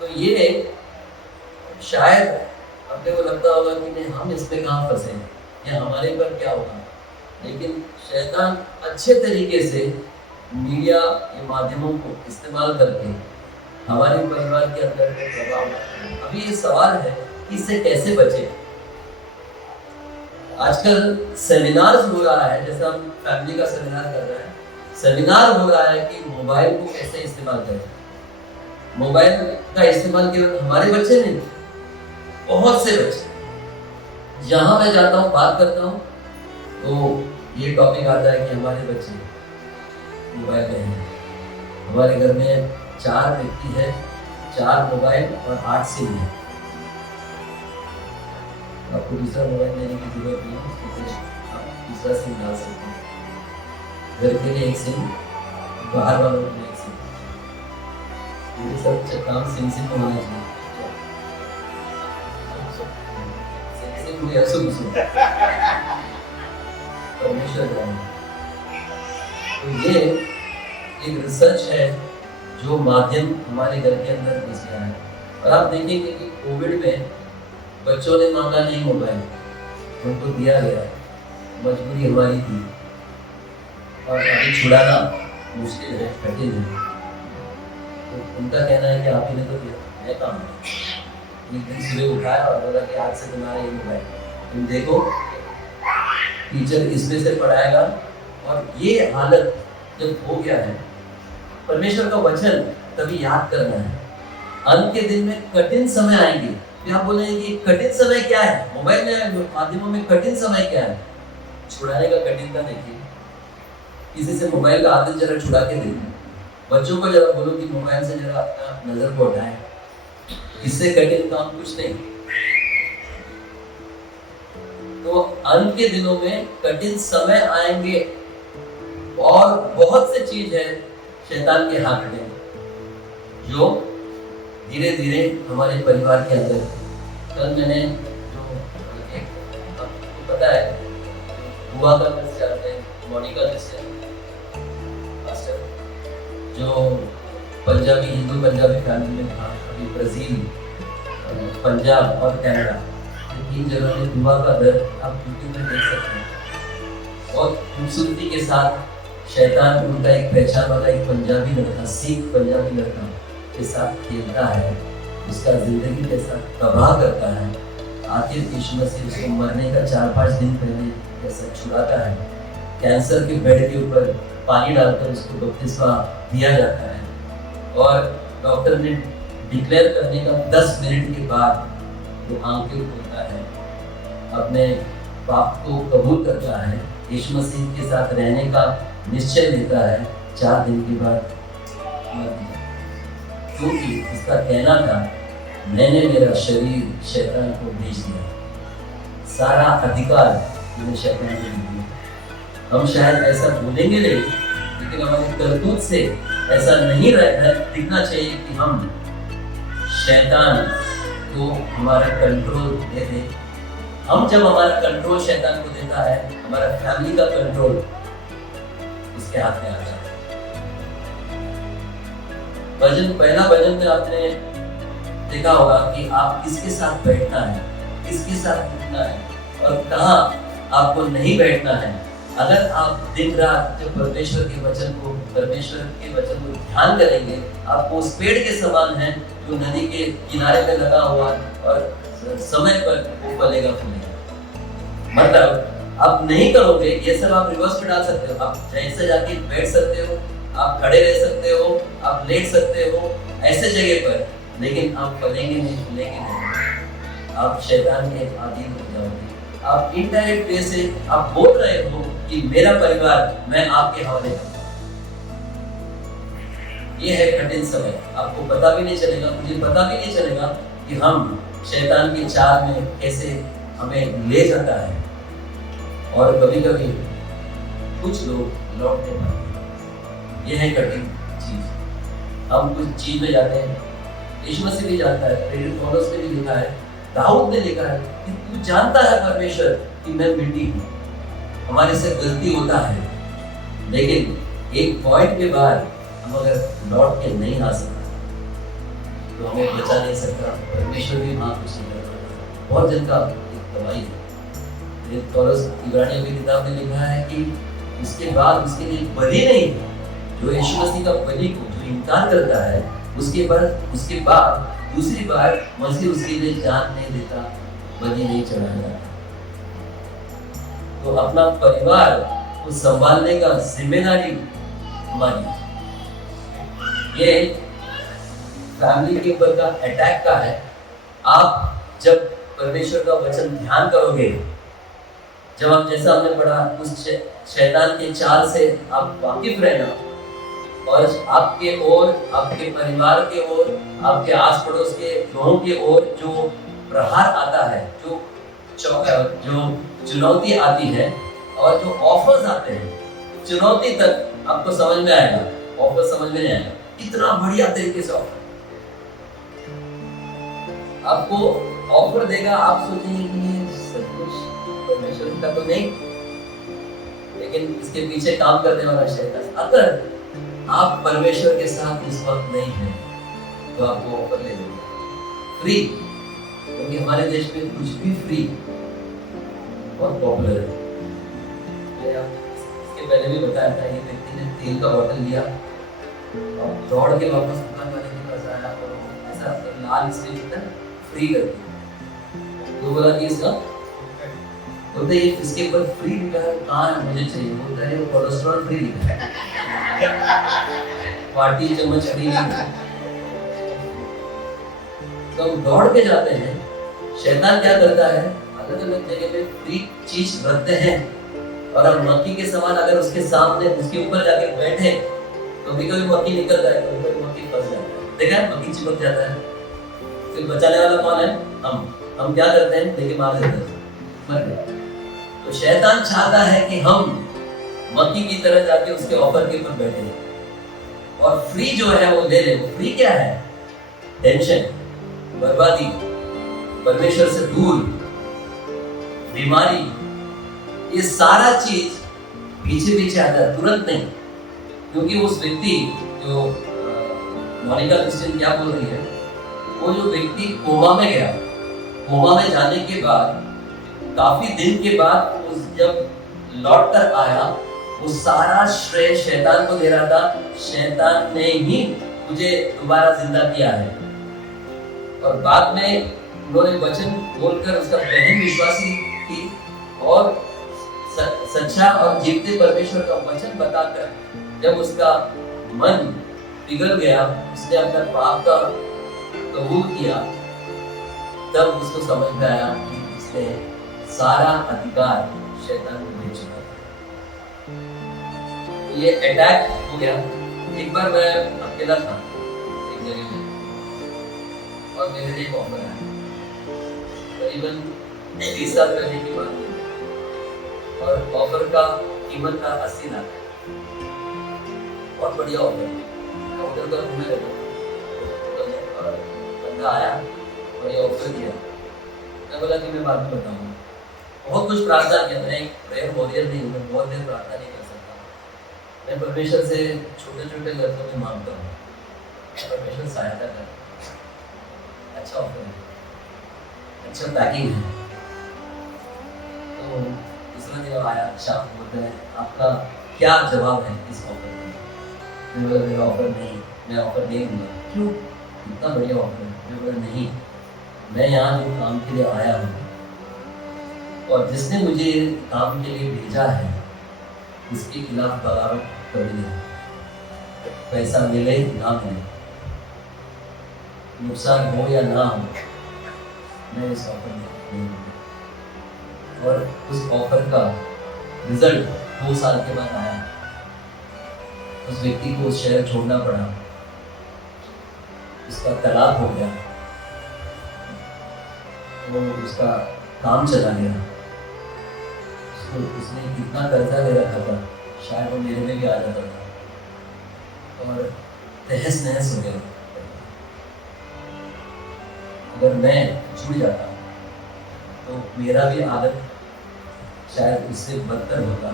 तो ये शायद अपने को लगता होगा कि नहीं, हम इसमें कहाँ फंसे हैं या हमारे पर क्या होगा, लेकिन शैतान अच्छे तरीके से मीडिया के माध्यमों को इस्तेमाल करके हमारे परिवार के अंदर प्रभाव डालता है। अभी ये सवाल है कि इससे कैसे बचे। आजकल सेमिनार्स हो रहा है, जैसे हम फैमिली का सेमिनार कर रहे हैं, सेमिनार हो रहा है कि मोबाइल को कैसे इस्तेमाल करें। मोबाइल का इस्तेमाल केवल हमारे बच्चे नहीं, बहुत से बच्चे, जहां मैं जाता हूँ बात करता हूँ तो ये टॉपिक आता है कि हमारे बच्चे मोबाइल में हैं। हमारे घर में 4 व्यक्ति है, 4 मोबाइल और 8 सिम है। आपको दूसरा मोबाइल लेने की जरूरत नहीं है, उसमें से आप दूसरा सिम डाल सकते हैं। घर के लिए एक सिम, बाहर वालों के लिए एक सिम। ये सब काम सिम में होना चाहिए। सिम में असुर परमेश्वर जाने। तो ये एक रिसर्च है जो माध्यम हमारे घर के अंदर घुस गया है। और आप देखेंगे कि कोविड में बच्चों ने मांगा नहीं मोबाइल, उनको दिया गया, मजबूरी हमारी थी और अभी छुड़ाना मुश्किल है, कठिन है। तो उनका कहना है कि आप ही ने तो दिया, मैं काम नहीं। एक दिन सुबह उठाया और बोला कि आज से तुम्हारा ये मोबाइल, तुम देखो टीचर इसमें से पढ़ाएगा। और ये हालत जब हो गया है, परमेश्वर का वचन तभी याद करना है। अंत के दिन में कठिन समय आएंगे। आप बोलेंगे कि कठिन समय क्या है? मोबाइल में माध्यमों में कठिन समय क्या है? छुड़ाने का कठिनता देखिए। किसी से मोबाइल का आदत जरा छुड़ा के देखिए। बच्चों को जरा बोलो कि मोबाइल से जरा अपना नजर को हटाएं। इससे कठिन काम कुछ नहीं। तो अंत के दिनों में कठिन समय आएंगे और बहुत से चीज है शैतान के हाथ में जो धीरे धीरे हमारे परिवार के अंदर। कल मैंने जो आपको पता है बुआ का दृश्य आते हैं, मोनिका दृश्य जो पंजाबी, हिंदू पंजाबी फैमिली में था। अभी ब्राजील, पंजाब और कनाडा, तीन जगह में बुआ का दर आप यूट्यूब में देख सकते हैं। और खूबसूरती के साथ शैतान उनका एक पहचान वाला एक पंजाबी लड़का, सिख पंजाबी लड़का के साथ खेलता है, उसका जिंदगी के साथ तबाह करता है। आखिर यीशु मसीह उसको मरने का 4-5 दिन पहले ऐसा छुड़ाता है। कैंसर के बेड के ऊपर पानी डालकर उसको बपतिस्मा दिया जाता है और डॉक्टर ने डिक्लेयर करने का 10 मिनट के बाद वो आंखें खोलता है, अपने पाप को कबूल करता है, यीशु मसीह के साथ रहने का निश्चय लेता है। 4 दिन के बाद मर गया, क्योंकि उसका कहना था मैंने मेरा शरीर शैतान को भेज दिया, सारा अधिकार मैंने शैतान को दिया। हम शायद ऐसा बोलेंगे नहीं, लेकिन हमारे करतूत से ऐसा नहीं दिखना चाहिए कि हम शैतान को हमारा कंट्रोल दे दें। हम जब हमारा कंट्रोल शैतान को देता है, हमारा फैमिली का कंट्रोल उसके हाथ में आ जाता है। भजन, पहला भजन में आपने देखा होगा कि आप किसके साथ बैठना है, किसके साथ उठना है और कहाँ आपको नहीं बैठना है। अगर आप दिन रात जब परमेश्वर के वचन को ध्यान करेंगे, आपको उस पेड़ के समान है जो नदी के किनारे पे लगा हुआ और समय पर वो फलेगा फूलेगा। मतलब आप नहीं करोगे ये सब, आप रिवर्स में डाल सकते हो। आप ऐसे जाके बैठ सकते हो, आप खड़े रह सकते हो, आप लेट सकते हो ऐसे जगह पर, लेकिन आप फलेंगे नहीं, फूलेंगे नहीं। आप शैतान के अधीन हो जाओगे। आप इनडायरेक्ट वे से आप बोल रहे हो कि मेरा परिवार मैं आपके हवाले करूंगा। ये है कठिन समय। आपको पता भी नहीं चलेगा, मुझे पता भी नहीं चलेगा कि हम शैतान की चाल में कैसे हमें ले जाता है। और कभी कभी कुछ लोग लौट नहीं पाते। ये है कठिन चीज। हम कुछ चीज में जाते हैं, यीशु मसीह भी जानता है, प्रेरित पौलुस ने भी लिखा है, दाऊद ने लिखा है कि तू जानता है परमेश्वर कि मैं मिट्टी हूँ, हमारे से गलती होता है, लेकिन एक पॉइंट के बाद हम अगर लौट के नहीं आ सकते तो हमें बचा नहीं सकता। परमेश्वर भी वहाँ कुछ नहीं करता। बहुत जन का दवाई है। पौलुस इब्रानियों की किताब में लिखा है कि उसके बाद उसके लिए बलि नहीं, जो यीशु मसीह का बलि को जो इनकार करता है, उसके बाद दूसरी बार मसीह उसके लिए जान नहीं देता, बलि नहीं चढ़ाया जाता। तो अपना परिवार को संभालने का जिम्मेदारी हमारी। ये फैमिली के ऊपर का अटैक का है। आप जब परमेश्वर का वचन ध्यान करोगे, जब हम जैसा हमने पढ़ा उस शैतान के चाल से आप वाकिफ रहना, और आपके ओर, आपके परिवार के ओर, आपके आस पड़ोस के लोगों के ओर जो प्रहार आता है, जो जो चुनौती आती है और जो ऑफर्स आते हैं, चुनौती तक आपको समझ में आएगा, ऑफर समझ में नहीं आएगा। इतना बढ़िया तरीके से ऑफर आपको ऑफर देगा, आप सोचेंगे कि ये सब कुछ परमेश्वर का तो नहीं, लेकिन इसके पीछे काम करने वाला शैतान। अगर आप परमेश्वर के साथ इस वक्त नहीं है तो आपको ऑफर ले लेंगे फ्री, क्योंकि हमारे देश में कुछ भी फ्री बहुत पॉपुलर है। इसके पहले भी बताया था, ये व्यक्ति ने तेल का बोतल लिया और दौड़ के वापस दुकान वाले के पास आया और ऐसा लाल इसमें लिखा फ्री कर दिया। तो बोला कि इसका बोलते ये इसके ऊपर फ्री लिखा है, कहाँ है मुझे चाहिए? बोलता है वो कोलेस्ट्रॉल फ्री लिखा है, पार्टी चम्मच फ्री लिखा है। तो हम दौड़ के जाते हैं, शैतान क्या करता है, अलग अलग जगह पे फ्री चीज रखते हैं और हम मक्खी के समान अगर उसके सामने उसके ऊपर जाके बैठे तो कभी मक्खी निकल जाए, कभी मक्खी फंस जाए। देखा है मक्खी चिपक जाता है, फिर बचाने वाला कौन है? हम क्या करते हैं? लेके मार देते हैं, मर गया। तो शैतान चाहता है कि हम मक्खी की तरह जाके उसके ऑफर के ऊपर बैठे और फ्री जो है वो ले ले। फ्री क्या है? टेंशन, बर्बादी, परमेश्वर से दूर, बीमारी, ये सारा चीज पीछे पीछे आता है, तुरंत नहीं। क्योंकि उस व्यक्ति जो मोनिका क्रिश्चियन क्या बोल रही है, वो जो व्यक्ति कोमा में गया, कोमा में जाने के बाद काफी दिन के बाद जब लौट कर आया, वो सारा श्रेय शैतान को दे रहा था। शैतान ने ही मुझे दोबारा जिंदा किया है। और बाद में उन्होंने वचन बोलकर उसका बहन विश्वासी की और सच्चा और जीवते परमेश्वर का वचन बताकर जब उसका मन पिघल गया, उसने अपना पाप का कबूल किया, तब उसको समझ में आया कि उसने सारा अधिकार शैतान को दे चुका था। ये अटैक हो गया। एक बार मैं अकेला था एक जगह में और मेरे लिए एक ऑफर आया, करीबन 20 साल पहले की बात है, और ऑफर का कीमत था 80 लाख। बहुत बढ़िया ऑफर, होटल का रूम में और बंदा आया और ये ऑफर दिया। मैं बोला कि मैं बाद में बताऊंगा। बहुत कुछ प्रार्थना किया, मैं एक प्रेयर वॉरियर नहीं हूँ, मैं बहुत देर प्रार्थना नहीं कर सकता। मैं परमेश्वर से छोटे छोटे लफ्ज़ों में मांगता हूँ, परमेश्वर सहायता कर। अच्छा ऑफर है, अच्छा पैकिंग है। तो दूसरा दिन आया, शाम को बोलते हैं आपका क्या जवाब है इस ऑफर में? मैं बोला मेरा ऑफर नहीं, मैं ऑफर नहीं दूंगा। क्यों? इतना बढ़िया ऑफर है। मैं बोला नहीं, मैं यहाँ जो काम के लिए आया हूँ और जिसने मुझे काम के लिए भेजा है उसके खिलाफ बगावत कभी नहीं। पैसा मिले ना मिले, नुकसान हो या ना हो, मैं इस ऑफर में नहीं हूँ। और उस ऑफर का रिजल्ट 2 साल के बाद आया। उस व्यक्ति को उस शहर छोड़ना पड़ा, उसका तलाक हो गया, वो उसका काम चला गया। उसने कितना कर्जा ले रखा था, शायद वो मेरे में भी आ जाता था, और तहस नहस हो गया। अगर मैं जुड़ जाता तो मेरा भी आदत शायद उससे बदतर होता।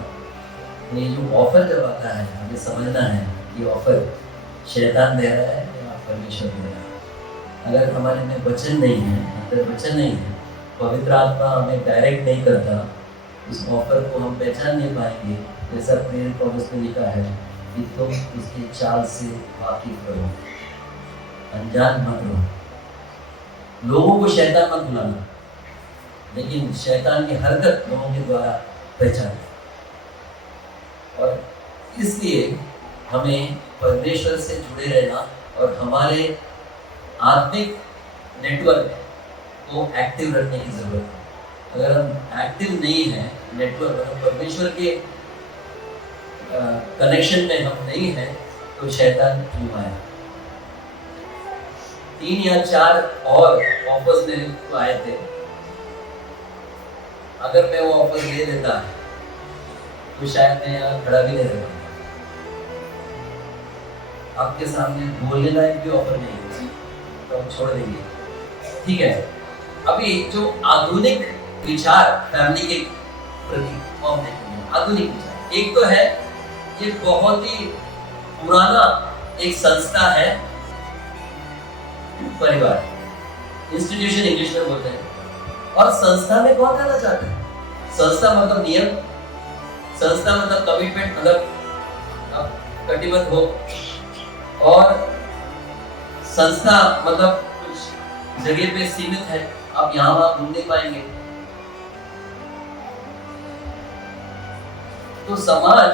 ये जो ऑफर जब आता है, हमें समझना है कि ऑफर शैतान दे रहा है या परमेश्वर दे रहा है। अगर हमारे में वचन नहीं है, अंदर वचन नहीं है, पवित्र आत्मा हमें डायरेक्ट नहीं करता, उस ऑफर को हम पहचान नहीं पाएंगे। जैसा प्रेरित पौलुस ने लिखा है कि तुम उसके चाल से वाकिफ रहो, अनजान मत रहो। लोगों को शैतान मत बुलाना, लेकिन शैतान की हरकत लोगों के द्वारा पहचान। और इसलिए हमें परमेश्वर से जुड़े रहना और हमारे आत्मिक नेटवर्क को एक्टिव रखने की जरूरत है। अगर हम एक्टिव नहीं है नेटवर्क, अगर परमेश्वर के कनेक्शन में हम नहीं हैं, तो शैतान क्यों आए। 3 या 4 और ऑफर्स मेरे को आए थे। अगर मैं वो ऑफर ले लेता तो शायद मैं यहाँ खड़ा भी नहीं रहता। आपके सामने बोलने लायक भी ऑफर नहीं है तो हम छोड़ देंगे, ठीक है। अभी जो आधुनिक विचार फैमिली के प्रति हम देखेंगे, आधुनिक विचार एक तो है, ये बहुत ही पुराना एक संस्था है, परिवार, इंस्टीट्यूशन इंग्लिश में बोलते हैं। और संस्था में कौन रहना चाहता है? संस्था मतलब नियम, संस्था मतलब कमिटमेंट, मतलब कटिबद्ध हो, और संस्था मतलब कुछ जगह पे सीमित है, आप यहाँ वहां घूम नहीं पाएंगे। तो समाज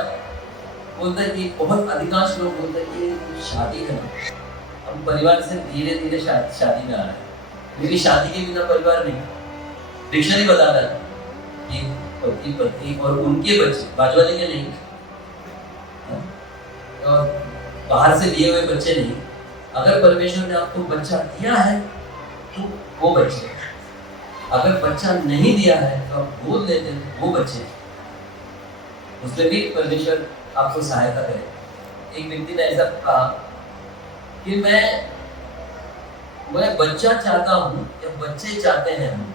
बोलता है कि बहुत अधिकांश लोग बोलते हैं कि शादी है ना, हम परिवार से धीरे धीरे शादी में आ रहे हैं, क्योंकि शादी के बिना परिवार नहीं। डिक्शनरी बताता है कि पति पत्नी और उनके बच्चे, बाजू वाले के नहीं, और बाहर से लिए हुए बच्चे नहीं। अगर परमेश्वर ने आपको बच्चा दिया है तो वो बच्चे, अगर बच्चा नहीं दिया है तो आप बोल देते हैं वो बच्चे, उसमें भी परमेश्वर आपको सहायता करे। एक व्यक्ति ने ऐसा कहा कि मैं बच्चा चाहता हूँ या बच्चे चाहते हैं हम,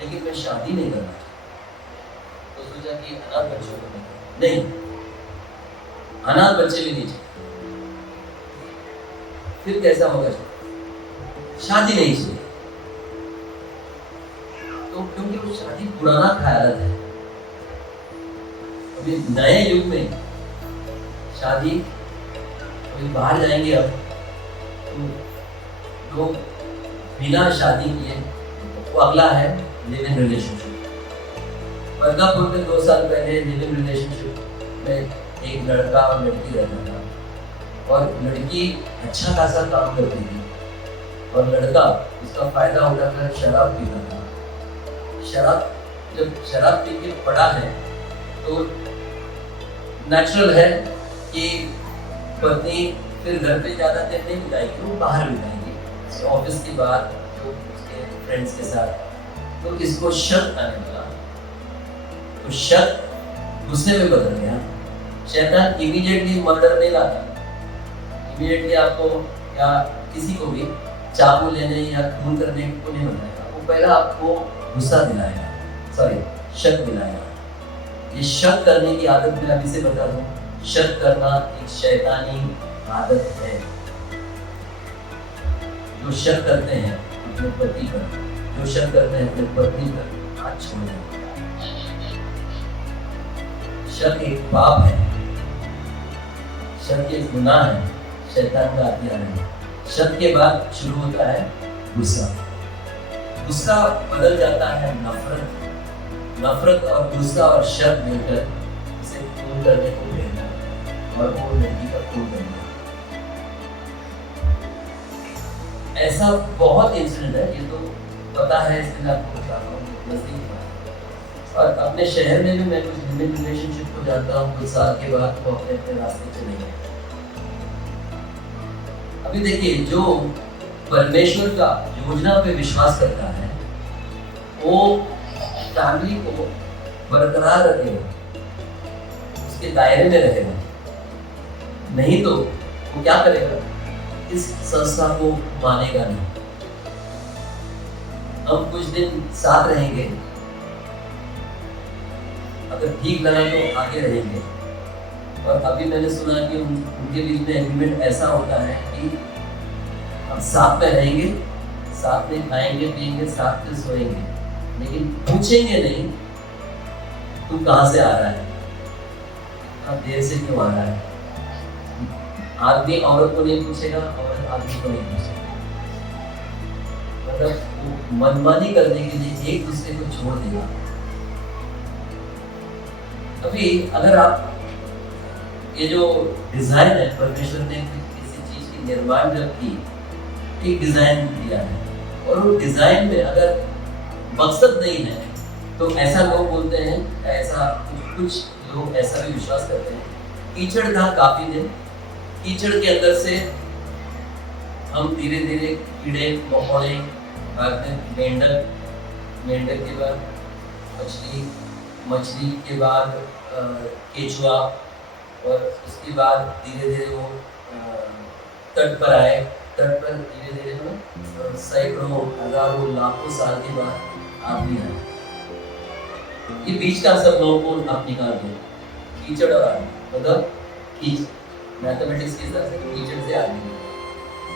लेकिन मैं शादी नहीं करना चाहता। तो सोचा कि अनाथ बच्चों को नहीं, अनाथ बच्चे भी नहीं चाहिए। फिर कैसा होगा? शादी नहीं चाहिए, तो क्योंकि वो शादी पुराना ख्याल है। अभी नए युग में शादी, अभी बाहर जाएंगे अब तो लोग बिना शादी किए, वो अगला है लिव इन रिलेशनशिप। बदलापुर में 2 साल पहले लिव इन रिलेशनशिप में एक लड़का और लड़की रहता था, और लड़की अच्छा खासा काम करती थी और लड़का उसका फायदा उठाकर शराब पीता था। जब शराब पी के पड़ा है तो नेचुरल है कि पत्नी फिर घर पे ज्यादा देर नहीं बिताएगी, वो बाहर बिताएगी, ऑफिस के बाद जो उसके फ्रेंड्स के साथ। तो इसको शक आने लगा, तो शक गुस्से में बदल गया। शैतान इमीडिएटली मर्डर नहीं लाता, इमीडिएटली आपको या किसी को भी चाकू लेने या खून करने को नहीं बताएगा। वो पहला आपको गुस्सा दिलाएगा, शक दिलाएगा। ये शक करने की आदत मैं अभी से बता दूं, शक करना एक शैतानी आदत है। जो शक करते हैं अपने पति पर, जो शक करते हैं अपने पत्नी पर, हाथ छोड़ दें। शक एक पाप है, शक एक गुनाह है, शैतान का हथियार है। शक के बाद शुरू होता है गुस्सा, गुस्सा बदल जाता है नफरत, नफरत और गुस्सा और शक मिलकर उसे खून करने को प्रेरणा, और वो लड़की का खून करना। ऐसा बहुत इंसिडेंट है, ये तो पता है, इसलिए आपको बता रहा हूँ। और अपने शहर में भी मैं कुछ लिव-इन रिलेशनशिप को जानता हूँ, कुछ साल के बाद वो अपने अपने रास्ते चले गए। अभी देखिए, जो परमेश्वर का योजना पे विश्वास करता है वो फैमिली को बरकरार रखेगा, उसके दायरे में रहेगा। नहीं तो वो क्या करेगा? इस संस्था को मानेगा नहीं। हम कुछ दिन साथ रहेंगे, अगर ठीक लगा तो आगे रहेंगे। और अभी मैंने सुना कि उनके बीच में एग्रीमेंट ऐसा होता है कि हम साथ में रहेंगे, साथ में खाएंगे पिएंगे, साथ में सोएंगे, लेकिन पूछेंगे नहीं तू कहाँ से आ रहा है, अब देर से क्यों आ रहा है। आदमी औरत को नहीं पूछेगा, औरत आदमी को नहीं पूछेगा। मतलब वो मनमानी करने के लिए एक दूसरे को छोड़ देगा। अभी अगर आप ये जो डिजाइन है, परमेश्वर ने किसी चीज की निर्माण जब की, एक डिजाइन दिया है, और वो डिजाइन में अगर मकसद नहीं है तो ऐसा लोग बोलते हैं, ऐसा कुछ लोग ऐसा भी विश्वास करते हैं, कीचड़ था काफी दिन, कीचड़ के अंदर से हम धीरे धीरे कीड़े मकोड़े, बाद में मेंढक, मेंढक के बाद मछली के बाद केचुआ, और उसके बाद धीरे धीरे वो तट पर आए। तट पर धीरे धीरे वो सैकड़ों हजारों लाखों साल के बाद आदमी आए। ये बीच का सब लोगों को आप निकाल दो, कीचड़ और आदमी, मतलब कीचड़, मैथमेटिक्स के हिसाब से कीचड़ से आदमी।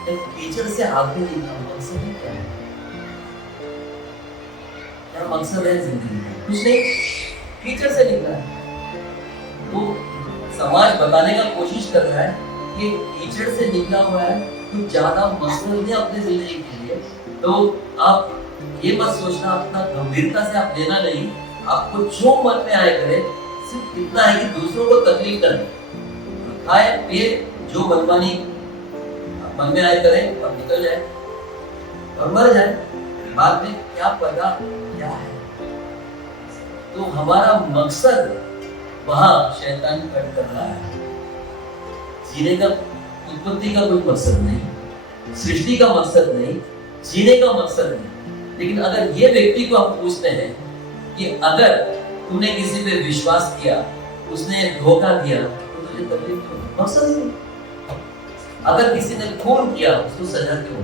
तो कीचड़ से आदमी निकलना मकसद क्या है? क्या मकसद है जिंदगी में? कुछ नहीं, कीचड़ से निकला है। तो समाज बताने का कोशिश कर रहा है कि कीचड़ से निकला हुआ है, तो ज्यादा मकसद नहीं अपनी जिंदगी के लिए। तो आप ये मत सोचना, अपना गंभीरता से आप लेना नहीं। आपको जो मन में आए करे, सिर्फ इतना है कि दूसरों को तकलीफ करें, खाए पिए, जो मनमानी मन में आए करे और निकल जाए और मर जाए। बाद में क्या पता क्या है। तो हमारा मकसद वहां शैतान कट कर रहा है। जीने का, उत्पत्ति का कोई मकसद नहीं, सृष्टि का मकसद नहीं, जीने का मकसद नहीं। लेकिन अगर ये व्यक्ति को हम पूछते हैं कि अगर तुमने किसी पे विश्वास किया, उसने धोखा दिया, तो तुझे तकलीफ क्यों? मकसद नहीं। अगर किसी ने खून किया, उसको सजा क्यों?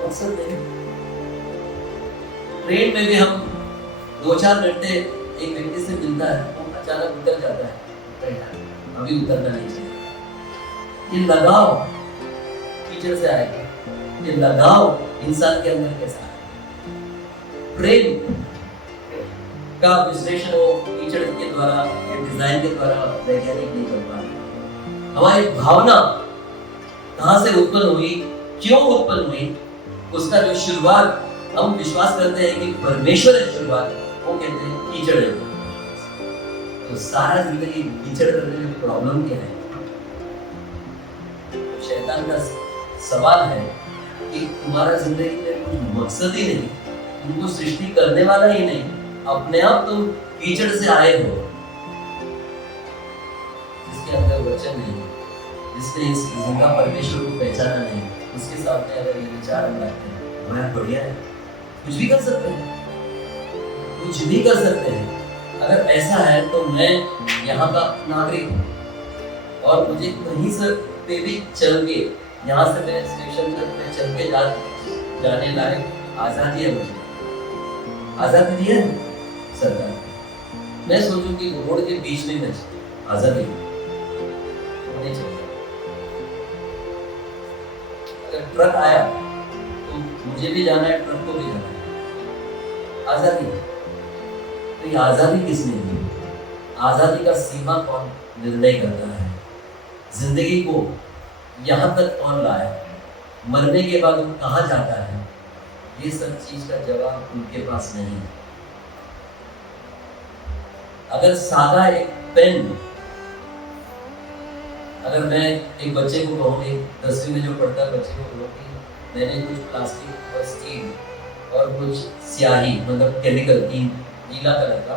मकसद नहीं। ट्रेन में भी हम 2-4 घंटे एक व्यक्ति से मिलता है, वो अचानक उतर जाता है, अभी उतरना नहीं चाहिए। ये लगाव टीचर से आएगा, ये लगाव इंसान के अंदर कैसा है? प्रेम का विश्लेषण वो टीचर के द्वारा या डिजाइन के द्वारा वैज्ञानिक नहीं कर पा रहे। हमारी भावना कहां से उत्पन्न हुई, क्यों उत्पन्न हुई, उसका जो शुरुआत हम विश्वास करते हैं कि परमेश्वर है शुरुआत, वो कहते हैं कीचड़ है। तो सारा जिंदगी कीचड़ करने में प्रॉब्लम क्या है? तो शैतान का सवाल है कि तुम्हारा जिंदगी में कुछ मकसद ही नहीं, तुमको सृष्टि करने वाला ही नहीं, अपने आप तुम कीचड़ से आए हो, जिसके अंदर वचन नहीं, जिसने इस जिंदा परमेश्वर को पहचाना नहीं, उसके सामने अगर ये विचार हम रखते हैं, हमारा बढ़िया है, कुछ भी कर सकते हैं, कुछ भी कर सकते हैं। अगर ऐसा है तो मैं यहाँ का नागरिक हूँ और मुझे कहीं से पे भी चल के, यहाँ से मैं स्टेशन तक में चल के जाने लायक आजादी है मुझे। आजादी दी है सरकार। मैं सोचूं कि रोड के बीच में मैं आजादी होनी चाहिए। अगर ट्रक आया तो मुझे भी जाना है, ट्रक को भी जाना है, आजादी। तो ये आजादी किसने दी? आजादी का सीमा कौन निर्णय करता है? जिंदगी को यहाँ तक कौन लाया? मरने के बाद वो कहाँ जाता है? ये सब चीज का जवाब उनके पास नहीं है। अगर सादा एक पेन, अगर मैं एक बच्चे को कहूँ, एक 10वीं में जो पढ़ता है बच्चे को कहूँ कि मैंने कुछ प्लास्टिक और स्टील और कुछ स्याही, मतलब केमिकल की नीला कलर का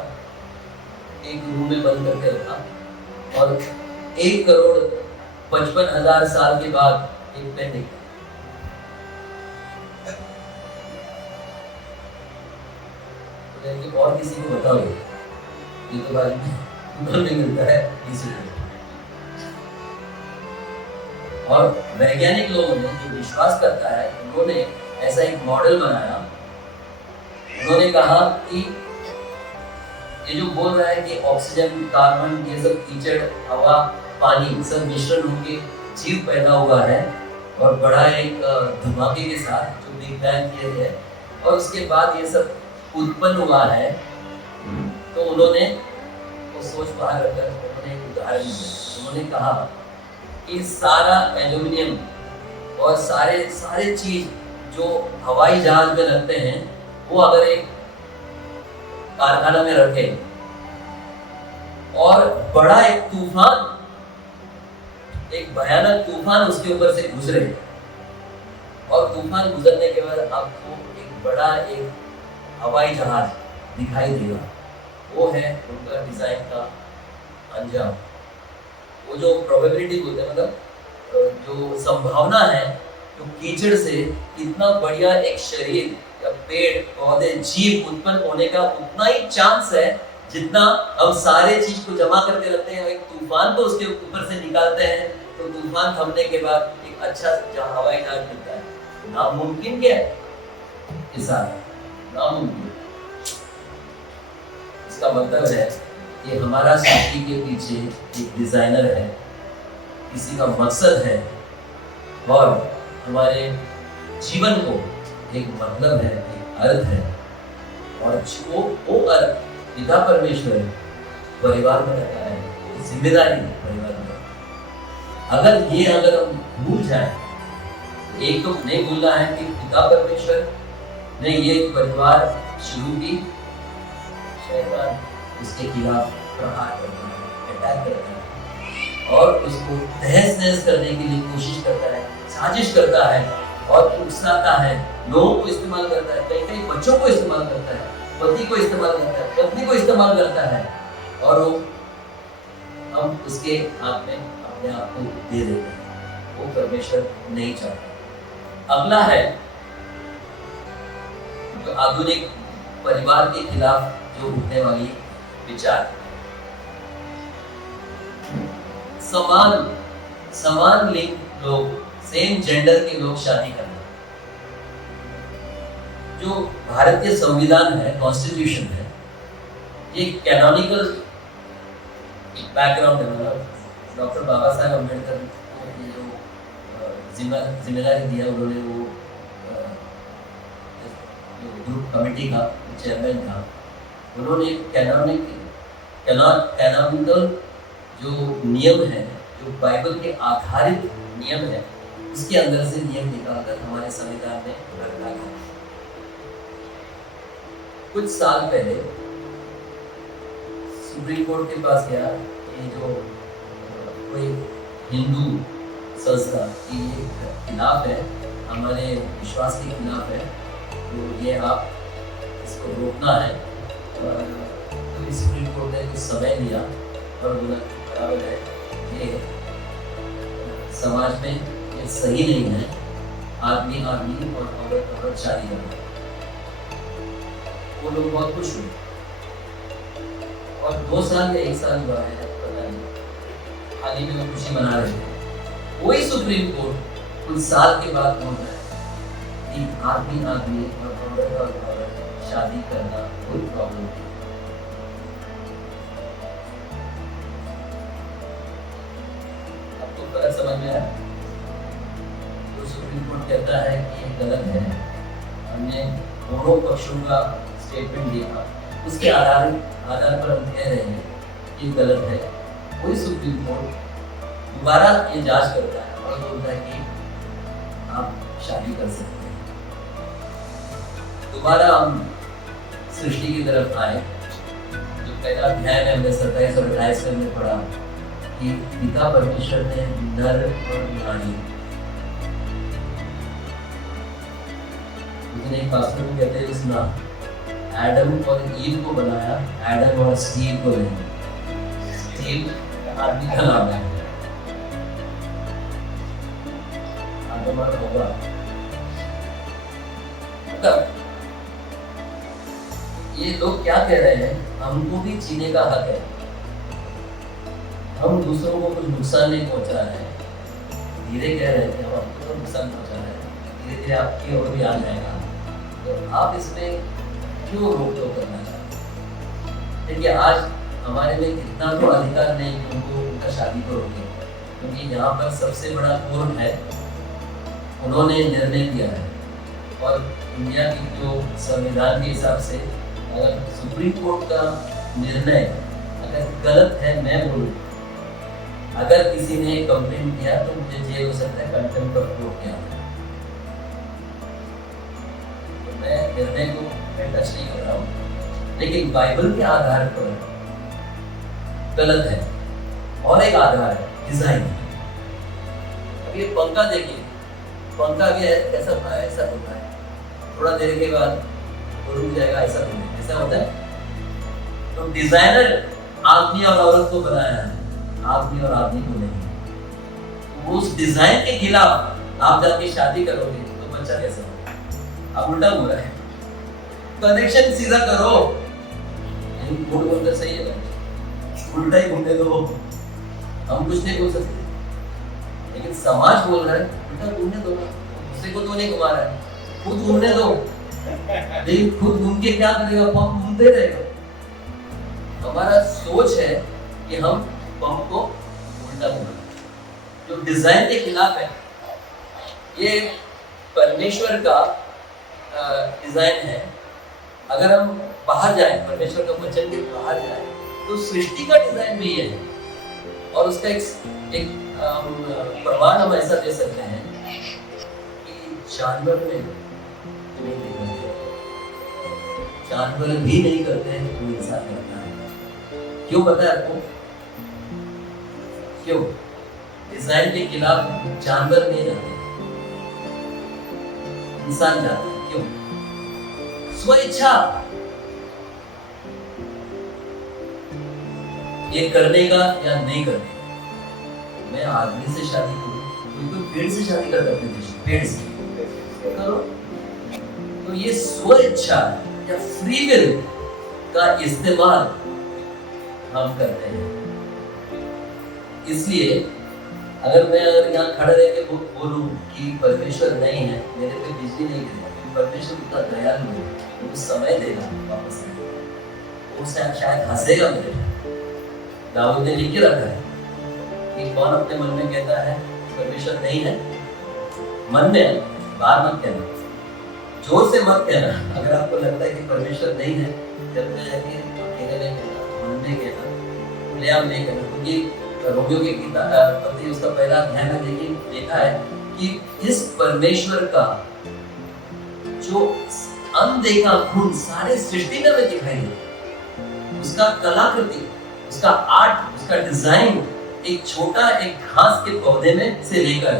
एक रूम में बंद करके रखा और 1,55,000 साल के बाद एक पेन निकला। तो और किसी को बताओ, ये तो बाद में नहीं मिलता है किसी को। और वैज्ञानिक लोगों ने जो विश्वास करता है, उन्होंने ऐसा एक मॉडल बनाया। उन्होंने कहा कि ये जो बोल रहा है कि ऑक्सीजन, कार्बन, ये सब कीचड़, हवा, पानी सब मिश्रण होकर जीव पैदा हुआ है और बड़ा एक धमाके के साथ जो बिग बैंग किया है, और उसके बाद ये सब उत्पन्न हुआ है। तो उन्होंने वो सोच बाहर रखकर उन्होंने एक उदाहरण दिया। उन्होंने कहा कि सारा एल्यूमिनियम और सारे चीज जो हवाई जहाज में लगते हैं, वो अगर एक कारखाना में रखे और बड़ा एक तूफान, एक भयानक तूफान उसके ऊपर से गुजरे, और तूफान गुजरने के बाद आपको एक बड़ा एक हवाई जहाज दिखाई देगा, वो है उनका डिजाइन का अंजाम। वो जो प्रोबेबिलिटी बोलते हैं, मतलब जो संभावना है, जो कीचड़ से इतना बढ़िया एक शरीर या पेड़ पौधे जीव उत्पन्न होने का उतना ही चांस है जितना हम सारे चीज को जमा करके रखते हैं, एक तूफान को उसके ऊपर से निकालते हैं तो तूफान थमने के बाद एक अच्छा हवाई जहाज मिलता है। नामुमकिन क्या है किसान, नामुमकिन। इसका मतलब है कि हमारा सृष्टि के पीछे एक डिजाइनर है, किसी का मकसद है और हमारे जीवन को एक मतलब है, एक अर्थ है और वो अर्थ पिता परमेश्वर परिवार में रखा है, जिम्मेदारी परिवार में। अगर हम भूल जाए तो एक तो नहीं भूलना है कि पिता परमेश्वर ने ये परिवार शुरू की, शैतान उसके खिलाफ प्रहार करता है, अटैक करता है और उसको तहस नहस करने के लिए कोशिश करता है, साजिश करता है और उकसाता है, लोगों को इस्तेमाल करता है, कई कई बच्चों को इस्तेमाल करता है, पति को इस्तेमाल करता है, पत्नी को इस्तेमाल करता है और हम उसके हाथ में अपने आप को दे देते हैं। वो परमेश्वर नहीं चाहता। अगला है जो आधुनिक परिवार के खिलाफ जो उठने वाली विचार, समान लिंग लोग, सेम जेंडर के लोग शादी करना। जो भारतीय संविधान है, कॉन्स्टिट्यूशन है, ये कैनोनिकल बैकग्राउंड है। डॉक्टर बाबा साहेब अम्बेडकर ने जो जिम्मेदारी दिया, उन्होंने वो ग्रुप कमेटी का चेयरमैन था, उन्होंने कैनोनिकल जो नियम है, जो बाइबल के आधारित नियम है, उसके अंदर से नियम निकालकर हमारे संविधान में रखा गया। कुछ साल पहले सुप्रीम कोर्ट के पास गया, ये जो कोई हिंदू संस्था की खिलाफ है, हमारे विश्वास के खिलाफ है, तो ये आप इसको रोकना है। तो सुप्रीम कोर्ट ने कुछ समय लिया और बोला बराबर है, ये समाज में ये सही नहीं है, आदमी आदमी और औरत औरत शादी करना। वो लोग बहुत खुश हुए और 2 साल या 1 साल हुआ है, पता नहीं, हाल ही में वो खुशी मना रहे थे। वही सुप्रीम कोर्ट कुछ साल के बाद बोल रहा है कि आदमी आदमी और औरत शादी करना कोई प्रॉब्लम नहीं। आपको फर्क समझ में आया? तो सुप्रीम कोर्ट कहता है कि ये गलत है, हमने दोनों पक्षों का स्टेटमेंट दिया, उसके आधार पर हम कह रहे हैं ये गलत है। कोई सुप्रीम कोर्ट दोबारा ये जांच करता है और बोलता है कि आप शादी कर सकते हैं। दोबारा हम सृष्टि की तरफ आए, जो पहला अध्याय में हमने 27 और 28 में हमने पढ़ा कि पिता परमेश्वर ने नर और नारी, एक पास्टर को कहते हैं सुना, एडम और ईव को बनाया, एडम और स्टीव को नहीं। स्टीव आदमी का नाम है, आदम और हवा। मतलब ये लोग क्या कह रहे हैं, हमको भी जीने का हक है, हम दूसरों को कुछ नुकसान नहीं पहुंचा रहे हैं। धीरे कह रहे हैं कि हम आपको तो नुकसान पहुंचा रहे हैं, धीरे धीरे आपकी ओर भी आ जाएगा, तो आप इसमें क्यों रोक टोक करना चाहते हैं? देखिए आज हमारे में इतना तो अधिकार नहीं कि उनको उनका शादी को रोके, क्योंकि यहाँ पर सबसे बड़ा कोर्ट है, उन्होंने निर्णय किया है और इंडिया की जो संविधान के हिसाब से अगर सुप्रीम कोर्ट का निर्णय अगर गलत है, मैं बोलूँ, अगर किसी ने कंप्लेन किया तो मुझे जेल हो सकता है, कंटेम्प्ट ऑफ कोर्ट किया। तो मैं निर्णय को मैं टच नहीं कर रहा हूँ, लेकिन बाइबल के आधार पर गलत है। और एक आधार है डिजाइन। अब ये पंखा देखिए, पंखा भी ऐसा होता है, थोड़ा देर के बाद रुक जाएगा, ऐसा होता है। तो डिजाइनर आदमी और औरत को बनाया है, आदमी और आदमी को नहीं। उस डिजाइन के खिलाफ आप जाके शादी करोगे तो बच्चा कैसा होगा? अब उल्टा हो रहा है, कनेक्शन सीधा करो। झूठ बोलकर सही है, उल्टा ही घूमने दो, हम कुछ नहीं बोल सकते। लेकिन समाज बोल रहा है उल्टा घूमने दो, दूसरे को तो नहीं घुमा रहा है, खुद घूमने दो। लेकिन खुद घूम के क्या करेगा? पंप घूमते रहेगा। हमारा सोच है कि हम पंप को उल्टा घुमाएं, जो डिजाइन के खिलाफ है। ये परमेश्वर का डिजाइन है। अगर हम बाहर जाएं, परमेश्वर का वचन के बाहर जाएं, तो सृष्टि का डिजाइन भी ये है। और उसका एक प्रमाण हम ऐसा दे सकते हैं कि जानवर में नहीं देखा, जानवर भी नहीं करते हैं तो इंसान करता है। क्यों पता है आपको? क्यों? डिजाइन के खिलाफ जानवर नहीं जाते, इंसान जाता है। क्यों? स्वेच्छा, ये करने का या नहीं करने का। मैं आदमी से शादी करूं, कोई तो पेड़ से शादी कर सकते थे, पेड़ से करो। तो ये स्वेच्छा या फ्री विल का इस्तेमाल हम करते हैं। इसलिए अगर मैं यहाँ खड़े रह के बोलूं कि परमेश्वर नहीं है, मेरे पे बिजली नहीं गिरेगी, परमेश्वर इतना दयालु है, वो समय देगा वापस आने, वो शायद हंसेगा मेरे पे। दाऊद ने लिख के रखा है कि कौन अपने मन में कहता है परमेश्वर नहीं है, मन में, बाहर मत कहना, जोर से मत कहना। अगर आपको लगता है कि परमेश्वर नहीं है, जब में जाके अकेले में कहना, मन में कहना, खुलेआम नहीं कहना। क्योंकि रोमियो की पत्री उसका पहला अध्याय में देखिए, देखा है कि इस परमेश्वर का जो अनदेखा गुण सारे सृष्टि में हमें दिखाई देता, उसका कलाकृति, उसका आर्ट, उसका डिजाइन एक छोटा एक घास के पौधे में से लेकर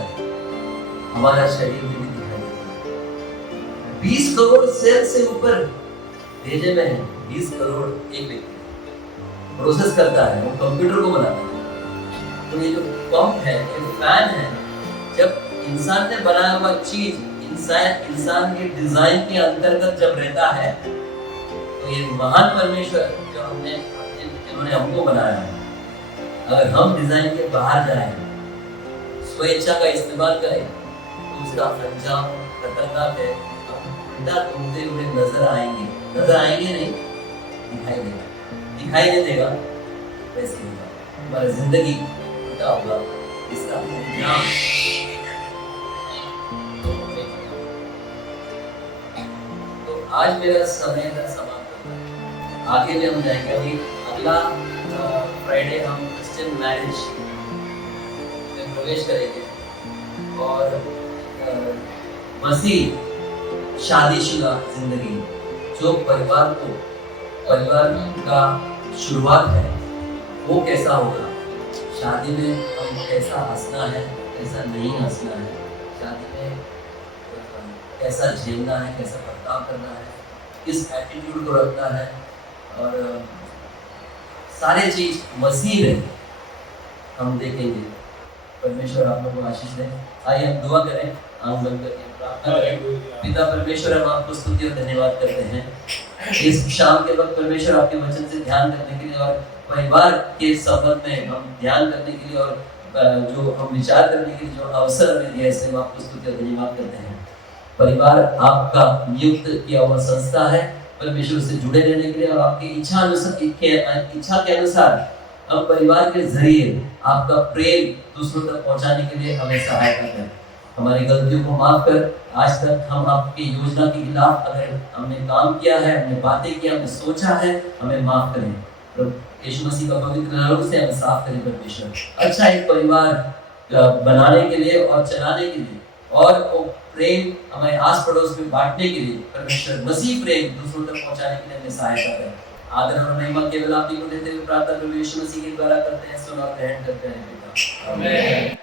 हमारा शरीर में भी दिखाई देता है। 20 करोड़ सेल से ऊपर भेजे में है, 20 करोड़ एक व्यक्ति प्रोसेस करता है, वो कंप्यूटर को बनाता है। तो ये जो पंप है, ये फैन है, जब इंसान ने बनाया हुआ चीज इंसान के डिजाइन के अंतर्गत जब रहता है, तो ये महान परमेश्वर जो जिन्होंने हमको बनाया है, अगर हम डिजाइन के बाहर जाएं, स्वेच्छा का इस्तेमाल करें, तो उसका अंजाम खतरनाक है। हम उल्टा घूमते हुए नजर आएंगे नहीं, दिखाई नहीं देगा। वैसे हमारी जिंदगी उल्टा होगा, इसका अंजाम तो आज मेरा समय का समाप्त होता है। आगे में हम जाएंगे, अभी अगला फ्राइडे हम क्रिश्चियन मैरिज में प्रवेश करेंगे और मसीह शादीशुदा जिंदगी, जो परिवार का शुरुआत है, वो कैसा होगा। शादी में हम कैसा हंसना है, कैसा नहीं हंसना है, शादी में कैसा झेलना है, कैसा बर्ताव करना है, किस एटीट्यूड को रखना है, और सारे चीज मसीह में हम देखेंगे। परमेश्वर आप लोगों को आशीष दे। आइए हम दुआ करें, आंख बंद करके प्रार्थना करें। पिता परमेश्वर, हम आपको स्तुति और धन्यवाद करते हैं इस शाम के वक्त परमेश्वर आपके वचन से ध्यान करने के लिए और परिवार के संबंध में हम ध्यान करने के लिए और जो हम विचार करने के लिए जो अवसर हमें दिया, इससे हम आपको स्तुति और धन्यवाद करते हैं। परिवार आपका नियुक्त किया हुआ संस्था है, परमेश्वर से जुड़े रहने के लिए और आपकी इच्छा के अनुसार हम परिवार के जरिए आपका प्रेम दूसरों तक पहुंचाने के लिए हमें सहायता करें। हमारी गलतियों को माफ कर, आज तक हम आपकी योजना के खिलाफ अगर हमने काम किया है, हमने बातें की, हमने सोचा है, हमें माफ करें। तो यीशु मसीह का पवित्र नाम से हमें साफ करें परमेश्वर। अच्छा एक परिवार बनाने के लिए और चलाने के लिए और वो प्रेम हमारे आस पड़ोस में बांटने के लिए परमेश्वर मसीह प्रेम दूसरों तक पहुंचाने के लिए हमें सहायता करें। आदर और महिमा केवल आप ही को देते हुए प्रार्थना प्रभु यीशु मसीह के द्वारा करते हैं, सुना ग्रहण करते हैं। आमीन।